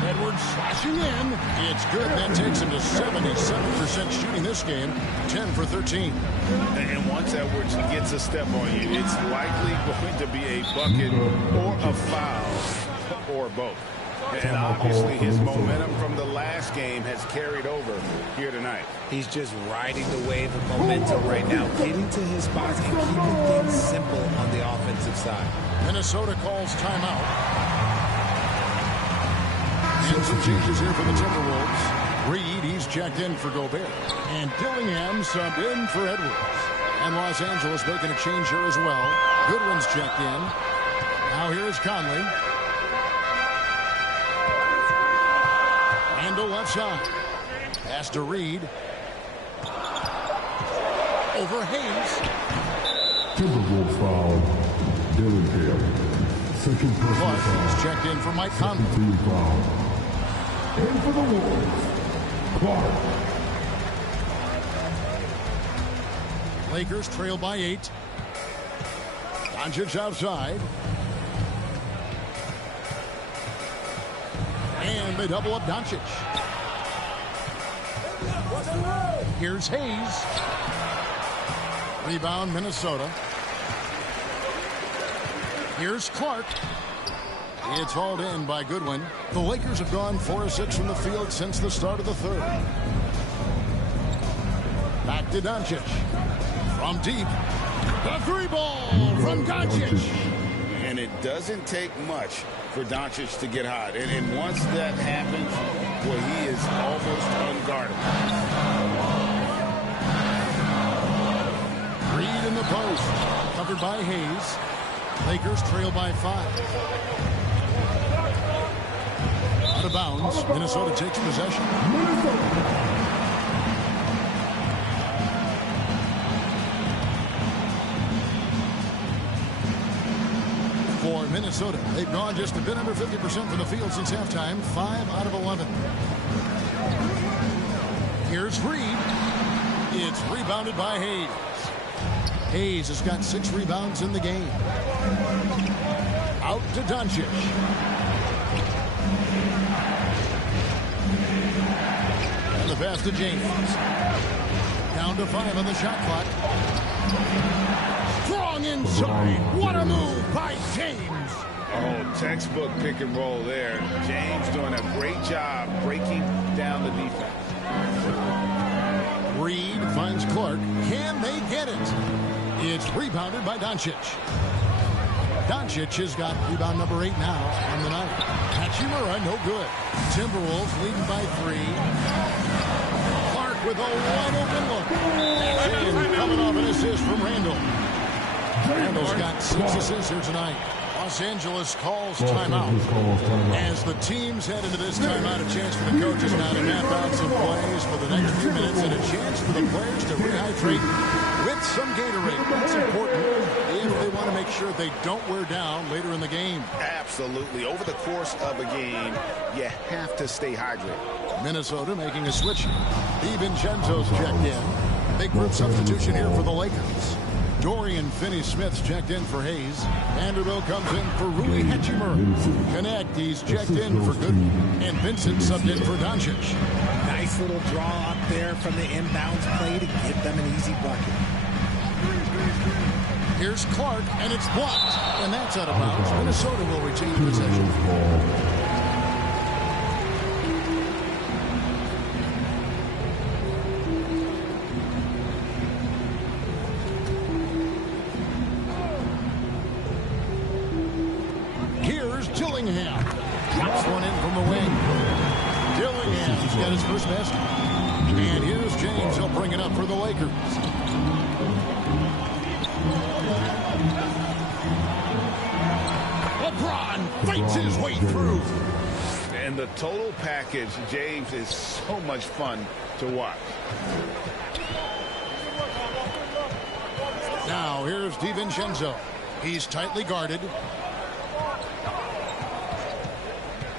Edwards slashing in. It's good. That takes him to 77% shooting this game. 10 for 13. And once Edwards gets a step on you, it's likely going to be a bucket or a foul or both. And obviously his momentum from the last game has carried over here tonight. He's just riding the wave of momentum right now, getting to his spots and keeping things simple on the offensive side. Minnesota calls timeout. And some changes here for the Timberwolves. Reed, he's checked in for Gobert. And Dillingham subbed in for Edwards. And Los Angeles making a change here as well. Goodwin's checked in. Now here's Conley. Randall left side. Pass to Reed. Over Hayes. Timberwolves foul. Dillingham. Second personal Clark foul. is checked in for Mike Conley. Team foul. And for the Wolves, Clark. Lakers trail by 8. Doncic outside. And they double up Doncic. Here's Hayes. Rebound Minnesota. Here's Clark. It's hauled in by Goodwin. The Lakers have gone 4 of 6 from the field since the start of the third. Back to Doncic. From deep. The three ball from Doncic. And it doesn't take much for Doncic to get hot. And once that happens, well, he is almost unguardable. Reed in the post. Covered by Hayes. Lakers trail by 5. Out of bounds. Minnesota takes possession. For Minnesota, they've gone just a bit under 50% from the field since halftime. 5 out of 11. Here's Reed. It's rebounded by Hayes. Hayes has got 6 rebounds in the game. Out to Doncic. And the pass to James. Down to 5 on the shot clock. Strong inside. What a move by James. Oh, textbook pick and roll there. James doing a great job breaking down the defense. Reed finds Clark. Can they get it? It's rebounded by Doncic. Doncic has got rebound number 8 now on the night. Hachimura, no good. Timberwolves leading by 3. Clark with a wide open look. That's in, coming off an assist from Randall. Randall's got 6 assists here tonight. Los Angeles calls timeout. As the teams head into this timeout, a chance for the coaches now to map out some plays for the next few minutes and a chance for the players to rehydrate with some Gatorade. That's important if they want to make sure they don't wear down later in the game. Absolutely. Over the course of a game, you have to stay hydrated. Minnesota making a switch. DiVincenzo's checked in. Big group substitution here for the Lakers. Dorian Finney-Smith's checked in for Hayes. Vanderbilt comes in for Rui Hachimura. Connect, he's checked in for Goodwin. And Vincent subbed in for Doncic. Nice little draw up there from the inbounds play to give them an easy bucket. Here's Clark, and it's blocked. And that's out of bounds. Minnesota will retain possession. Dillingham. Drops one in from the wing. Dillingham's got his first basket. And here's James. He'll bring it up for the Lakers. LeBron fights his way through. And the total package, James, is so much fun to watch. Now here's DiVincenzo. He's tightly guarded.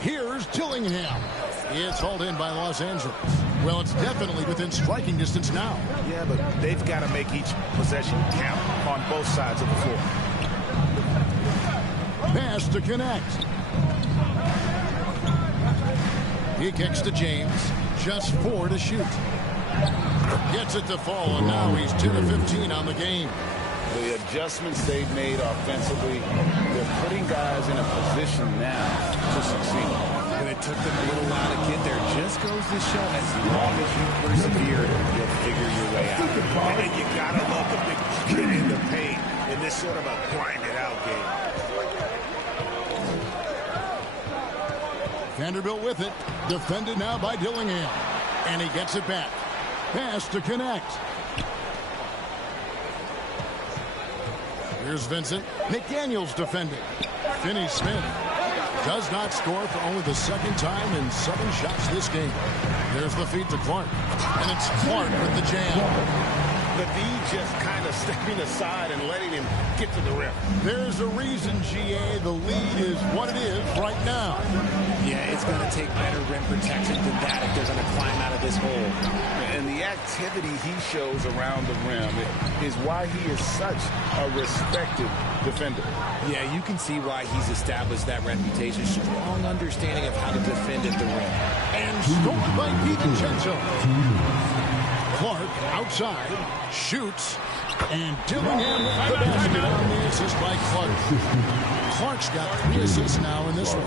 Here's Dillingham. It's hauled in by Los Angeles. Well, it's definitely within striking distance now. Yeah, but they've got to make each possession count on both sides of the floor. Pass to connect. He kicks to James. Just 4 to shoot. Gets it to fall, and now he's 10 of 15 on the game. The adjustments they've made offensively, they're putting guys in a position now to succeed. But it took them a little while to get there. Just goes to show, as long as you persevere, you'll figure your way out. And then you got to love the big bucket in the paint in this sort of a grind-it-out game. Vanderbilt with it. Defended now by Dillingham. And he gets it back. Pass to connect. Here's Vincent. McDaniels defending. Finney-Smith does not score for only the second time in 7 shots this game. There's the feed to Clark. And it's Clark with the jam. The D just kind of stepping aside and letting him get to the rim. There's a reason, GA, the lead is what it is right now. Yeah, it's going to take better rim protection than that if they're going to climb out of this hole. And the activity he shows around the rim is why he is such a respected defender. Yeah, you can see why he's established that reputation. Strong understanding of how to defend at the rim. And scored by DiVincenzo. Clark outside, shoots, and Dillingham with the basket on the assist by Clark. Clark's got 3 assists now in this one.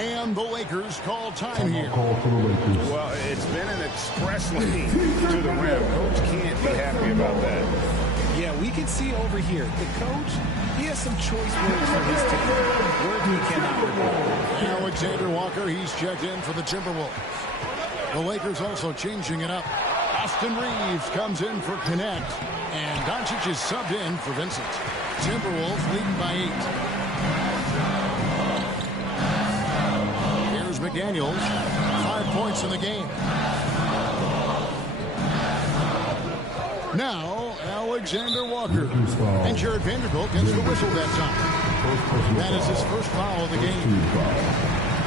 And the Lakers call time here. Well, it's been an express lane to the rim. Coach can't be happy about that. Yeah, we can see over here, the coach, he has some choice words for his team. Word he cannot report. Alexander Walker, he's checked in for the Timberwolves. The Lakers also changing it up. Austin Reeves comes in for connect. And Doncic is subbed in for Vincent. Timberwolves leading by 8. Here's McDaniels. 5 points in the game. Now, Alexander Walker. And Jared Vanderbilt gets the whistle that time. That is his first foul of the game.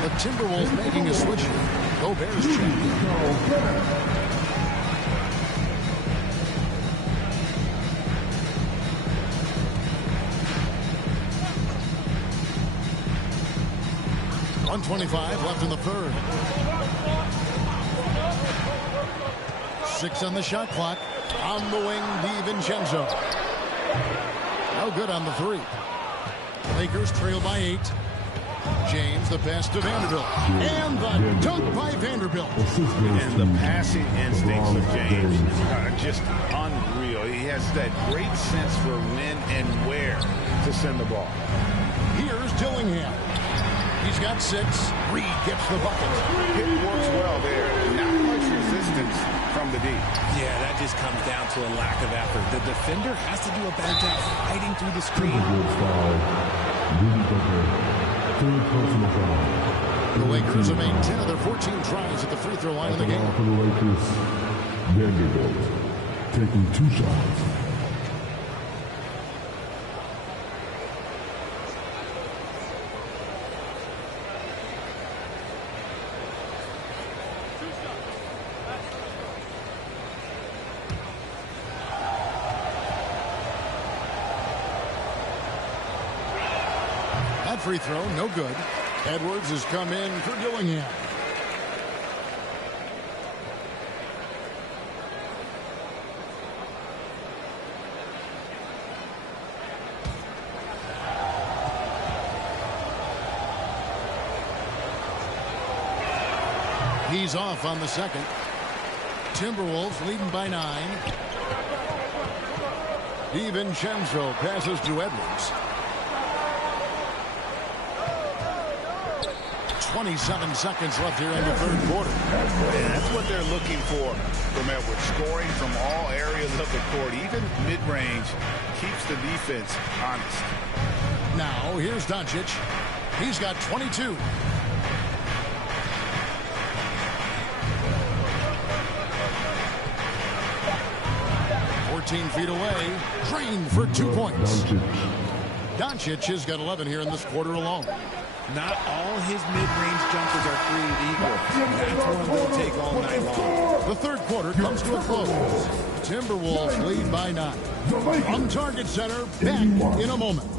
The Timberwolves making a switch. Go Bears check. 1:25 left in the third. 6 on the shot clock. On the wing, DiVincenzo. No good on the 3. Lakers trail by 8. James, the pass to Vanderbilt. And the dunk by Vanderbilt. And the passing instincts of James are just unreal. He has that great sense for when and where to send the ball. Here's Dillingham. He's got 6. Reed gets the bucket. It works well there. Not much resistance from the D. Yeah, that just comes down to a lack of effort. The defender has to do a better job fighting through the screen. The Lakers have made 10 of their 14 tries at the free throw line in the game. For the Lakers, Vanderbilt taking 2 shots. That free throw, no good. Edwards has come in for Dillingham. He's off on the second. Timberwolves leading by 9. DiVincenzo passes to Edwards. 27 seconds left here in the third quarter. And that's what they're looking for from Edwards. Scoring from all areas of the court, even mid-range, keeps the defense honest. Now, here's Doncic. He's got 22. Feet away, Green for 2 points. Doncic has got 11 here in this quarter alone. Not all his mid-range jumpers are created equal. That's one they'll take all night long. The third quarter comes to a close. Timberwolves lead by 9. From Target Center, back in a moment.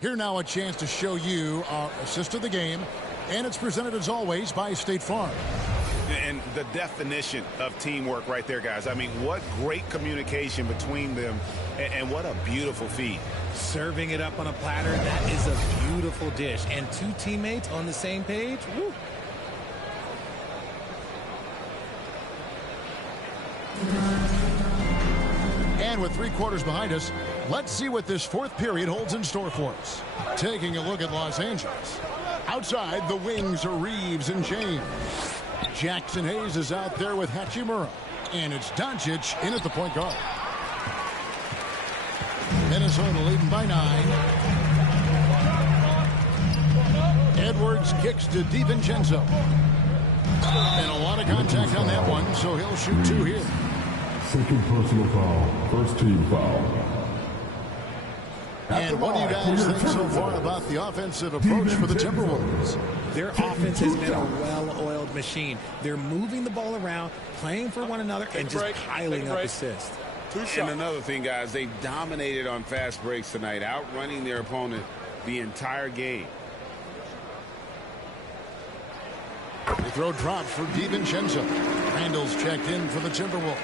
Here now a chance to show you our assist of the game, and it's presented as always by State Farm. And the definition of teamwork right there, guys. I mean, what great communication between them, and what a beautiful feed. Serving it up on a platter, that is a beautiful dish. And two teammates on the same page, woo. And with 3 quarters behind us, let's see what this fourth period holds in store for us. Taking a look at Los Angeles. Outside, the wings are Reeves and James. Jackson Hayes is out there with Hachimura. And it's Doncic in at the point guard. Minnesota leading by 9. Edwards kicks to DiVincenzo. And a lot of contact on that one, so he'll shoot 2 here. Second personal foul. First team foul. And what do you guys think so far about the offensive approach for the Timberwolves? Their offense has been a well-oiled machine. They're moving the ball around, playing for one another, and just piling up assists. And another thing, guys, they dominated on fast breaks tonight, outrunning their opponent the entire game. The throw drops for DiVincenzo. Randall's checked in for the Timberwolves.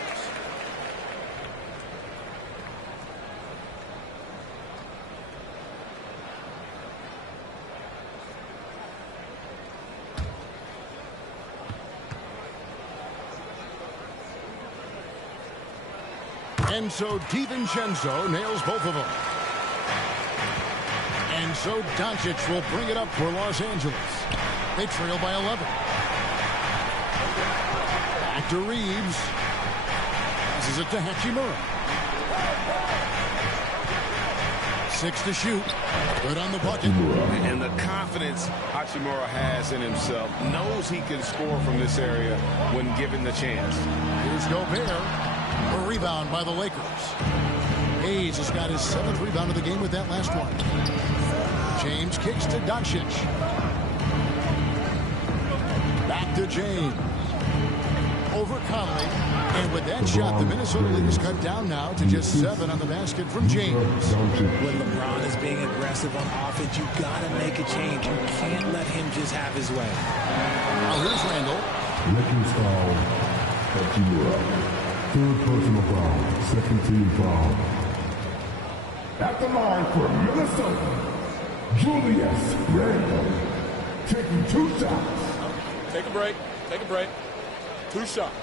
And so DiVincenzo nails both of them. And so Doncic will bring it up for Los Angeles. They trail by 11. Back to Reeves. Passes it to Hachimura. 6 to shoot. Good on the bucket. And the confidence Hachimura has in himself, knows he can score from this area when given the chance. Here's Gobert. A rebound by the Lakers. Hayes has got his 7th rebound of the game with that last one. James kicks to Doncic. Back to James. Over Conley. And with that shot, the Minnesota lead is cut down now to just 7 on the basket from James. When LeBron is being aggressive on offense, you got to make a change. You can't let him just have his way. Now here's Randall. Lakers foul. Hachimura. Third personal foul. Second team foul. At the line for Minnesota, Julius Randle. Taking 2 shots. Take a break. Take a break. 2 shots.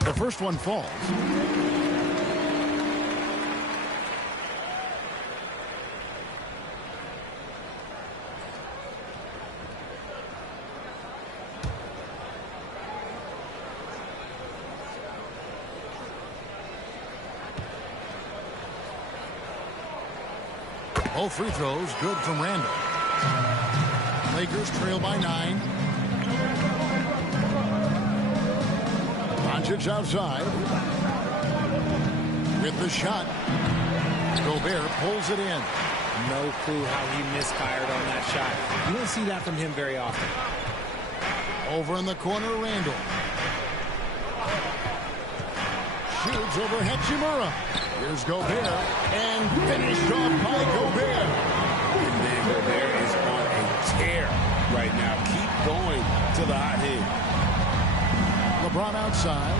The first one falls. Both free throws good from Randall. Lakers trail by 9. Doncic outside. With the shot. Gobert pulls it in. No clue how he misfired on that shot. You don't see that from him very often. Over in the corner, Randall. Shoots over Hachimura. Here's Gobert. And finished off by Gobert. And then Gobert is on a tear right now. Keep going to the hot hit. LeBron outside.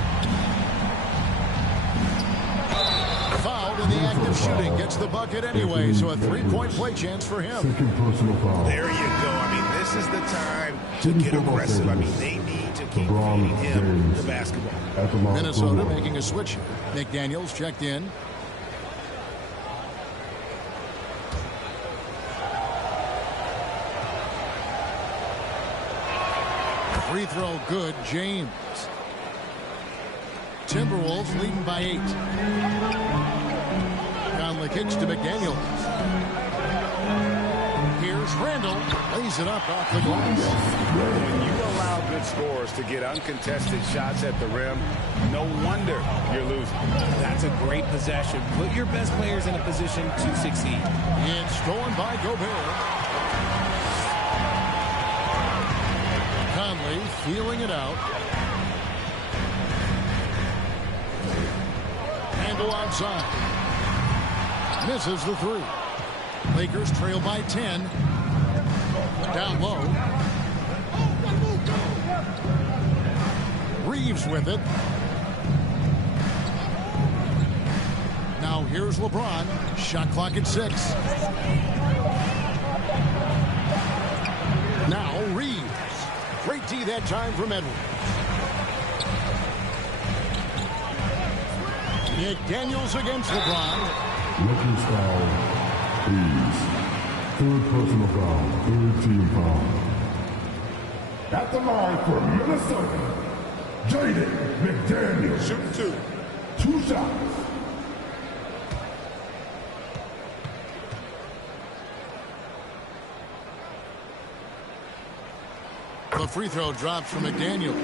Fouled in the act of shooting. Gets the bucket anyway, so a three-point play chance for him. Second personal foul. There you go. I mean, this is the time to get aggressive. I mean, they need to keep feeding him the basketball. Minnesota making a switch. McDaniels checked in. Free throw good, James. Timberwolves leading by 8. Conley kicks to McDaniels. Here's Randall. Lays it up off the glass. When you allow good scorers to get uncontested shots at the rim, no wonder you're losing. That's a great possession. Put your best players in a position to succeed. It's stolen by Gobert. Conley feeling it out. Handle outside. Misses the three. Lakers trail by 10. Down low. Reeves with it. Now here's LeBron. Shot clock at 6. Now Reeves. Great D that time from Edwards. McDaniels against LeBron. Lakers foul, please. Third personal foul, third team foul. At the line for Minnesota, Jaden McDaniels. Shoot 2. 2 shots. The free throw drops from McDaniels.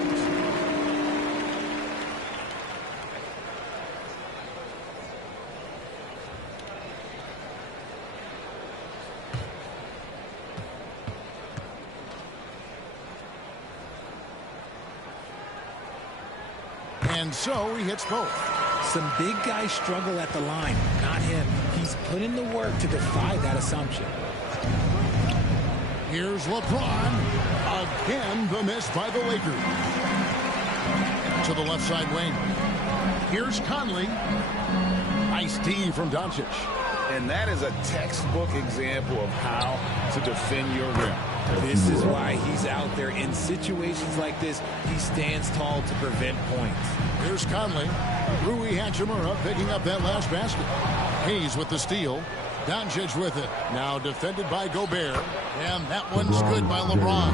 And so he hits both. Some big guys struggle at the line, not him. He's put in the work to defy that assumption. Here's LeBron. Again, the miss by the Lakers. To the left side wing. Here's Conley. Nice D from Doncic. And that is a textbook example of how to defend your rim. This is why he's out there in situations like this. He stands tall to prevent points. Here's Conley. Rui Hachimura picking up that last basket. Hayes with the steal. Doncic with it. Now defended by Gobert. And that one's good by LeBron.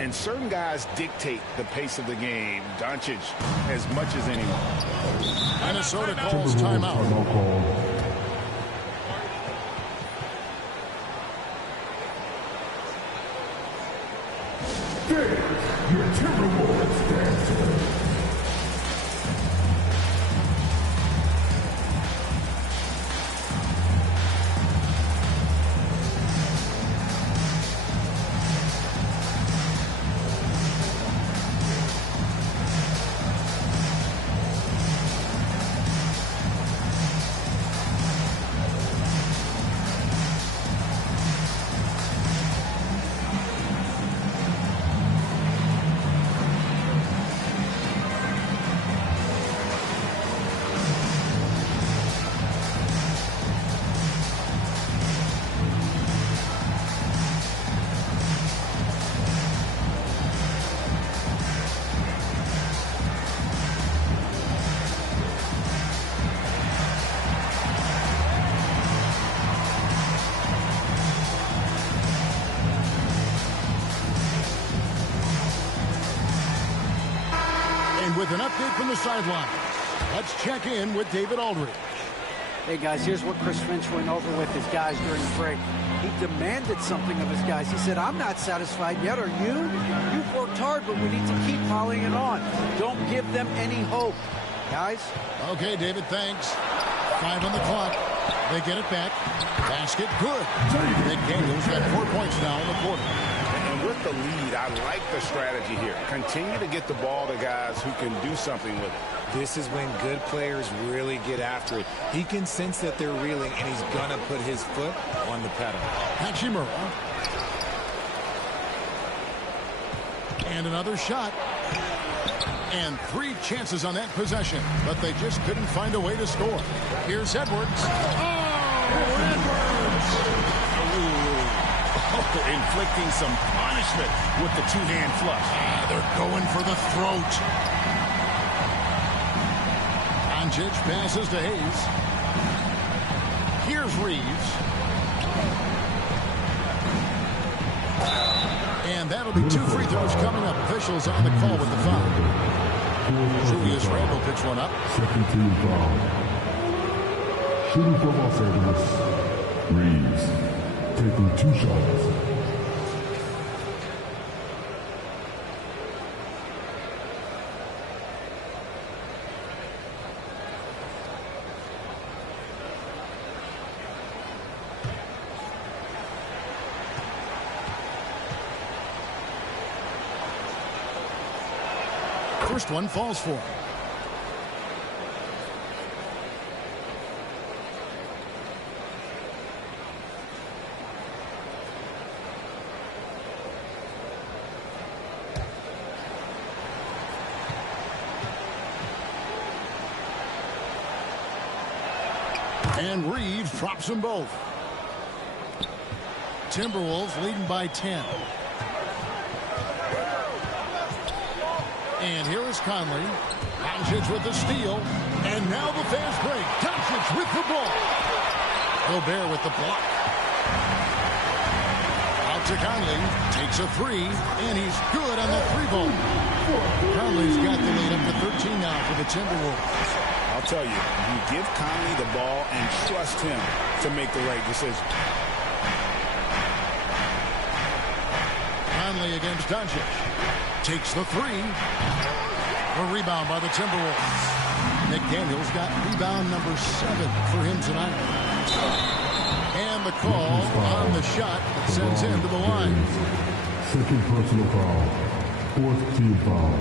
And certain guys dictate the pace of the game. Doncic as much as anyone. Minnesota calls timeout. Your Timberwolves dancer. With an update from the sideline, let's check in with David Aldridge. Hey, guys, here's what Chris Finch went over with his guys during the break. He demanded something of his guys. He said, I'm not satisfied yet. Are you? You've worked hard, but we need to keep piling it on. Don't give them any hope. Guys? Okay, David, thanks. 5 on the clock. They get it back. Basket good. McDaniels got 4 points now in the quarter. With the lead, I like the strategy here. Continue to get the ball to guys who can do something with it. This is when good players really get after it. He can sense that they're reeling, and he's going to put his foot on the pedal. Hachimura. And another shot. And 3 chances on that possession, but they just couldn't find a way to score. Here's Edwards. Oh, Edwards! Inflicting some punishment with the two-hand flush. They're going for the throat. Doncic passes to Hayes. Here's Reeves. And that'll be 2 free throws coming up. Officials on the call with the foul. Julius Randle picks one up. Second team foul. Shooting for Los Angeles. Reeves taking 2 shots. First one falls for him. And Reeves drops them both. Timberwolves leading by 10. And here is Conley. Doncic with the steal. And now the fast break. Doncic with the ball. Gobert with the block. Out to Conley. Takes a 3. And he's good on the 3-ball. Conley's got the lead up to 13 now for the Timberwolves. I'll tell you, you give Conley the ball and trust him to make the right decision. Conley against Doncic. Takes the 3. A rebound by the Timberwolves. McDaniel's got rebound number 7 for him tonight. And the call on the shot that sends him to the line. Second personal foul. 4th team foul.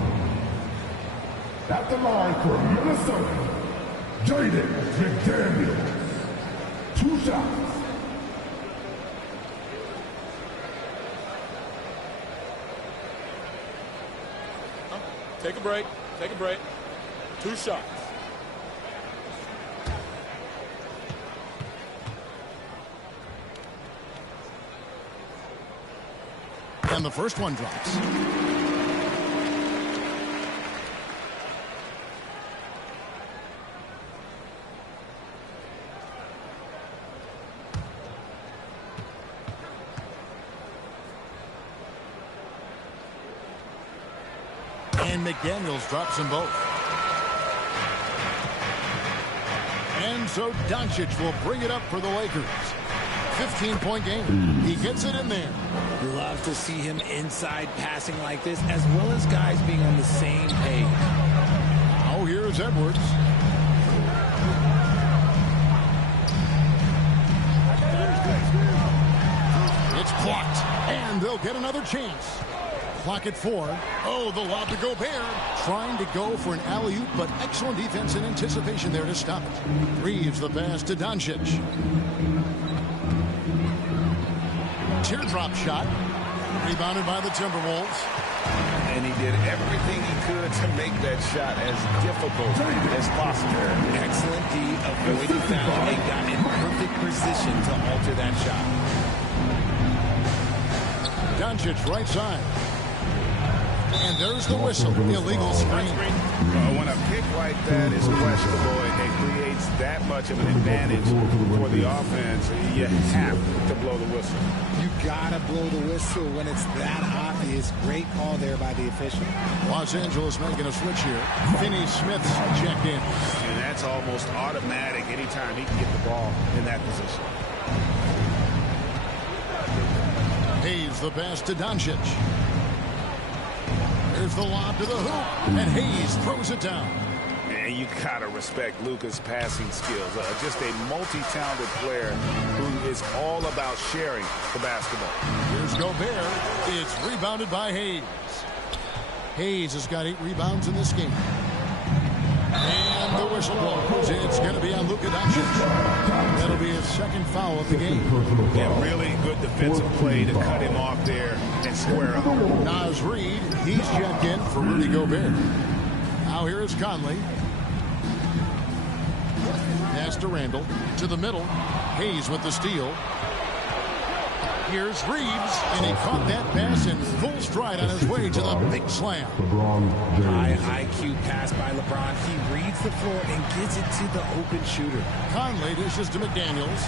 At the line for Minnesota, Jaden McDaniels. 2 shots. Take a break. Take a break. 2 shots. And the first one drops. And McDaniels drops them both. And so Doncic will bring it up for the Lakers. 15-point game. He gets it in there. Love to see him inside passing like this, as well as guys being on the same page. Oh, here's Edwards. It's blocked. And they'll get another chance. Clock at 4. Oh, the lob to Gobert. Trying to go for an alley-oop, but excellent defense and anticipation there to stop it. Reeves the pass to Doncic. Teardrop shot. Rebounded by the Timberwolves. And he did everything he could to make that shot as difficult as possible. Excellent D, avoided foul, and got in perfect position to alter that shot. Doncic right side. And there's the whistle. Illegal screen. When a pick like that is questionable and it creates that much of an advantage for the offense, you have to blow the whistle. You gotta blow the whistle when it's that obvious. Great call there by the official. Los Angeles making a switch here. Finney Smith's checked in. And that's almost automatic anytime he can get the ball in that position. Hayes the pass to Doncic. There's the lob to the hoop, and Hayes throws it down. And you gotta respect Luka's passing skills. Just a multi-talented player who is all about sharing the basketball. Here's Gobert. It's rebounded by Hayes. Hayes has got 8 rebounds in this game. And the whistle blows. It's going to be on Luka Doncic. That'll be his second foul of the game. Yeah, really good defensive play to cut him off there and square up. Naz Reid, he's checked in for Rudy Gobert. Now here is Conley. Pass to Randall. To the middle. Hayes with the steal. Here's Reeves, and he caught that pass in full stride on his way to the big slam. High IQ pass by LeBron. He reads the floor and gives it to the open shooter. Conley dishes to McDaniels.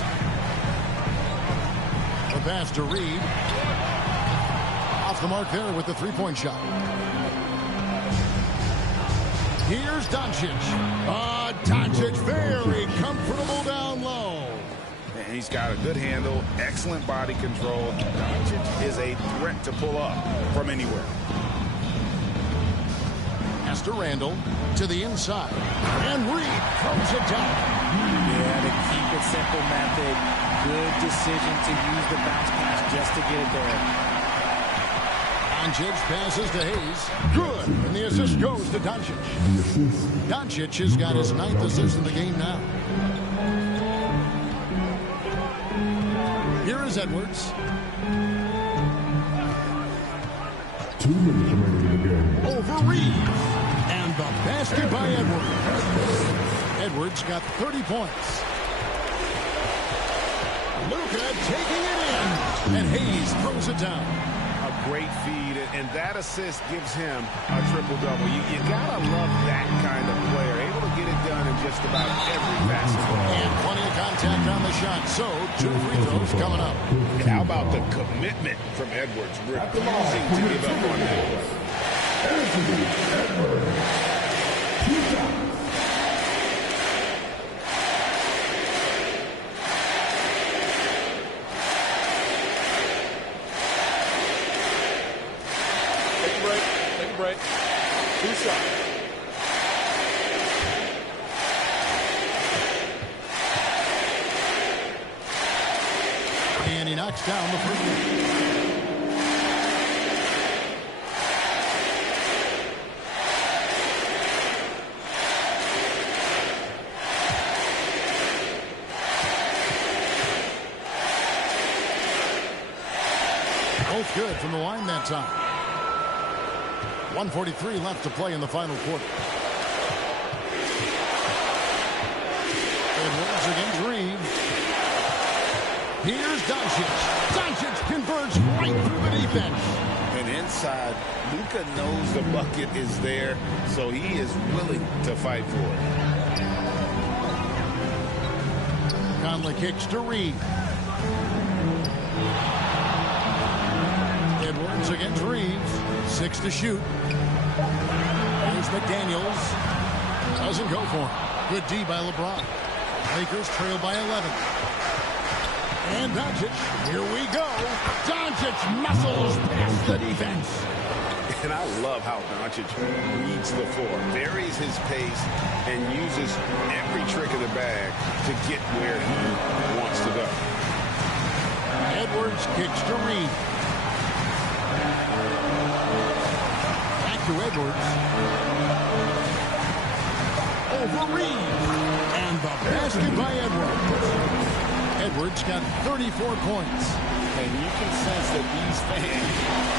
The pass to Reed. Off the mark there with the three-point shot. Here's Doncic. Doncic very comfortable down low. And he's got a good handle, excellent body control. Doncic is a threat to pull up from anywhere. Pass to Randall to the inside. And Reed throws it down. Yeah, to keep it simple method. Good decision to use the bounce pass just to get it there. Doncic passes to Hayes. Good. And the assist goes to Doncic. Doncic has got his 9th assist in the game now. Here is Edwards. 2 minutes remaining in the game. Over Reed. And the basket by Edwards. Edwards got 30 points. Luka taking it in. And Hayes throws it down. A great feed, and that assist gives him a triple-double. You gotta love that kind of player, able to get it done in just about every facet. And plenty of contact on the shot, so 2 free throws coming up. And how about the commitment from Edwards, refusing to give up on that play. Break. 2 shots. And he knocks down the first one. Both good from the line that time. 1:43 left to play in the final quarter. Edwards against Reeves. Here's Doncic. Doncic converts right through the defense. And inside, Luka knows the bucket is there, so he is willing to fight for it. Conley kicks to Reed. Edwards against Reeves. 6 to shoot. Here's McDaniels. Doesn't go for him. Good D by LeBron. Lakers trail by 11. And Doncic. Here we go. Doncic muscles past the defense. And I love how Doncic reads the floor, varies his pace, and uses every trick of the bag to get where he wants to go. Edwards kicks to Reed. To Edwards. Over Reed. And the basket by Edwards. Edwards got 34 points. And you can sense that these fans,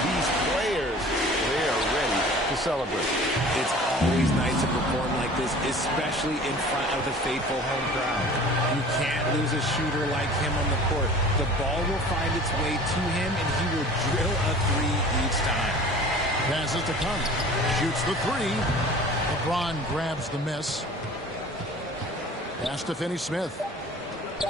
these players, they are ready to celebrate. It's always nice to perform like this, especially in front of the faithful home crowd. You can't lose a shooter like him on the court. The ball will find its way to him, and he will drill a 3 each time. Passes to Conley. Shoots the 3. LeBron grabs the miss. Pass to Finney-Smith.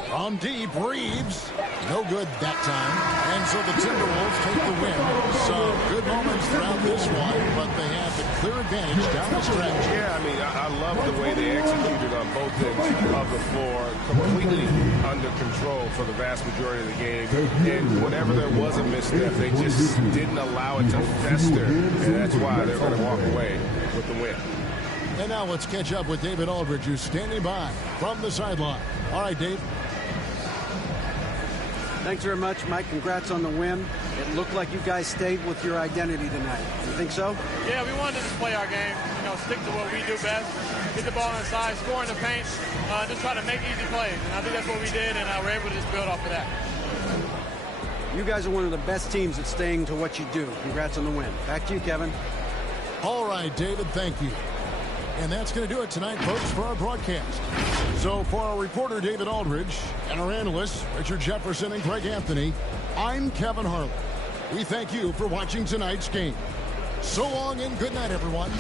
From deep, Reeves. No good that time. And so the Timberwolves take the win. Some good moments throughout this one, but they have the clear advantage down the stretch. Yeah, I mean, I love the way they executed on both ends of the floor. Completely under control for the vast majority of the game. And whenever there was a misstep, they just didn't allow it to fester. And that's why they're going to walk away with the win. And now let's catch up with David Aldridge, who's standing by from the sideline. All right, Dave. Thanks very much, Mike. Congrats on the win. It looked like you guys stayed with your identity tonight. You think so? Yeah, we wanted to just play our game, stick to what we do best, get the ball inside, score in the paint, just try to make easy plays. And I think that's what we did, and we're able to just build off of that. You guys are one of the best teams at staying to what you do. Congrats on the win. Back to you, Kevin. All right, David, thank you. And that's going to do it tonight, folks, for our broadcast. So for our reporter, David Aldridge, and our analysts, Richard Jefferson and Greg Anthony, I'm Kevin Harlan. We thank you for watching tonight's game. So long and good night, everyone.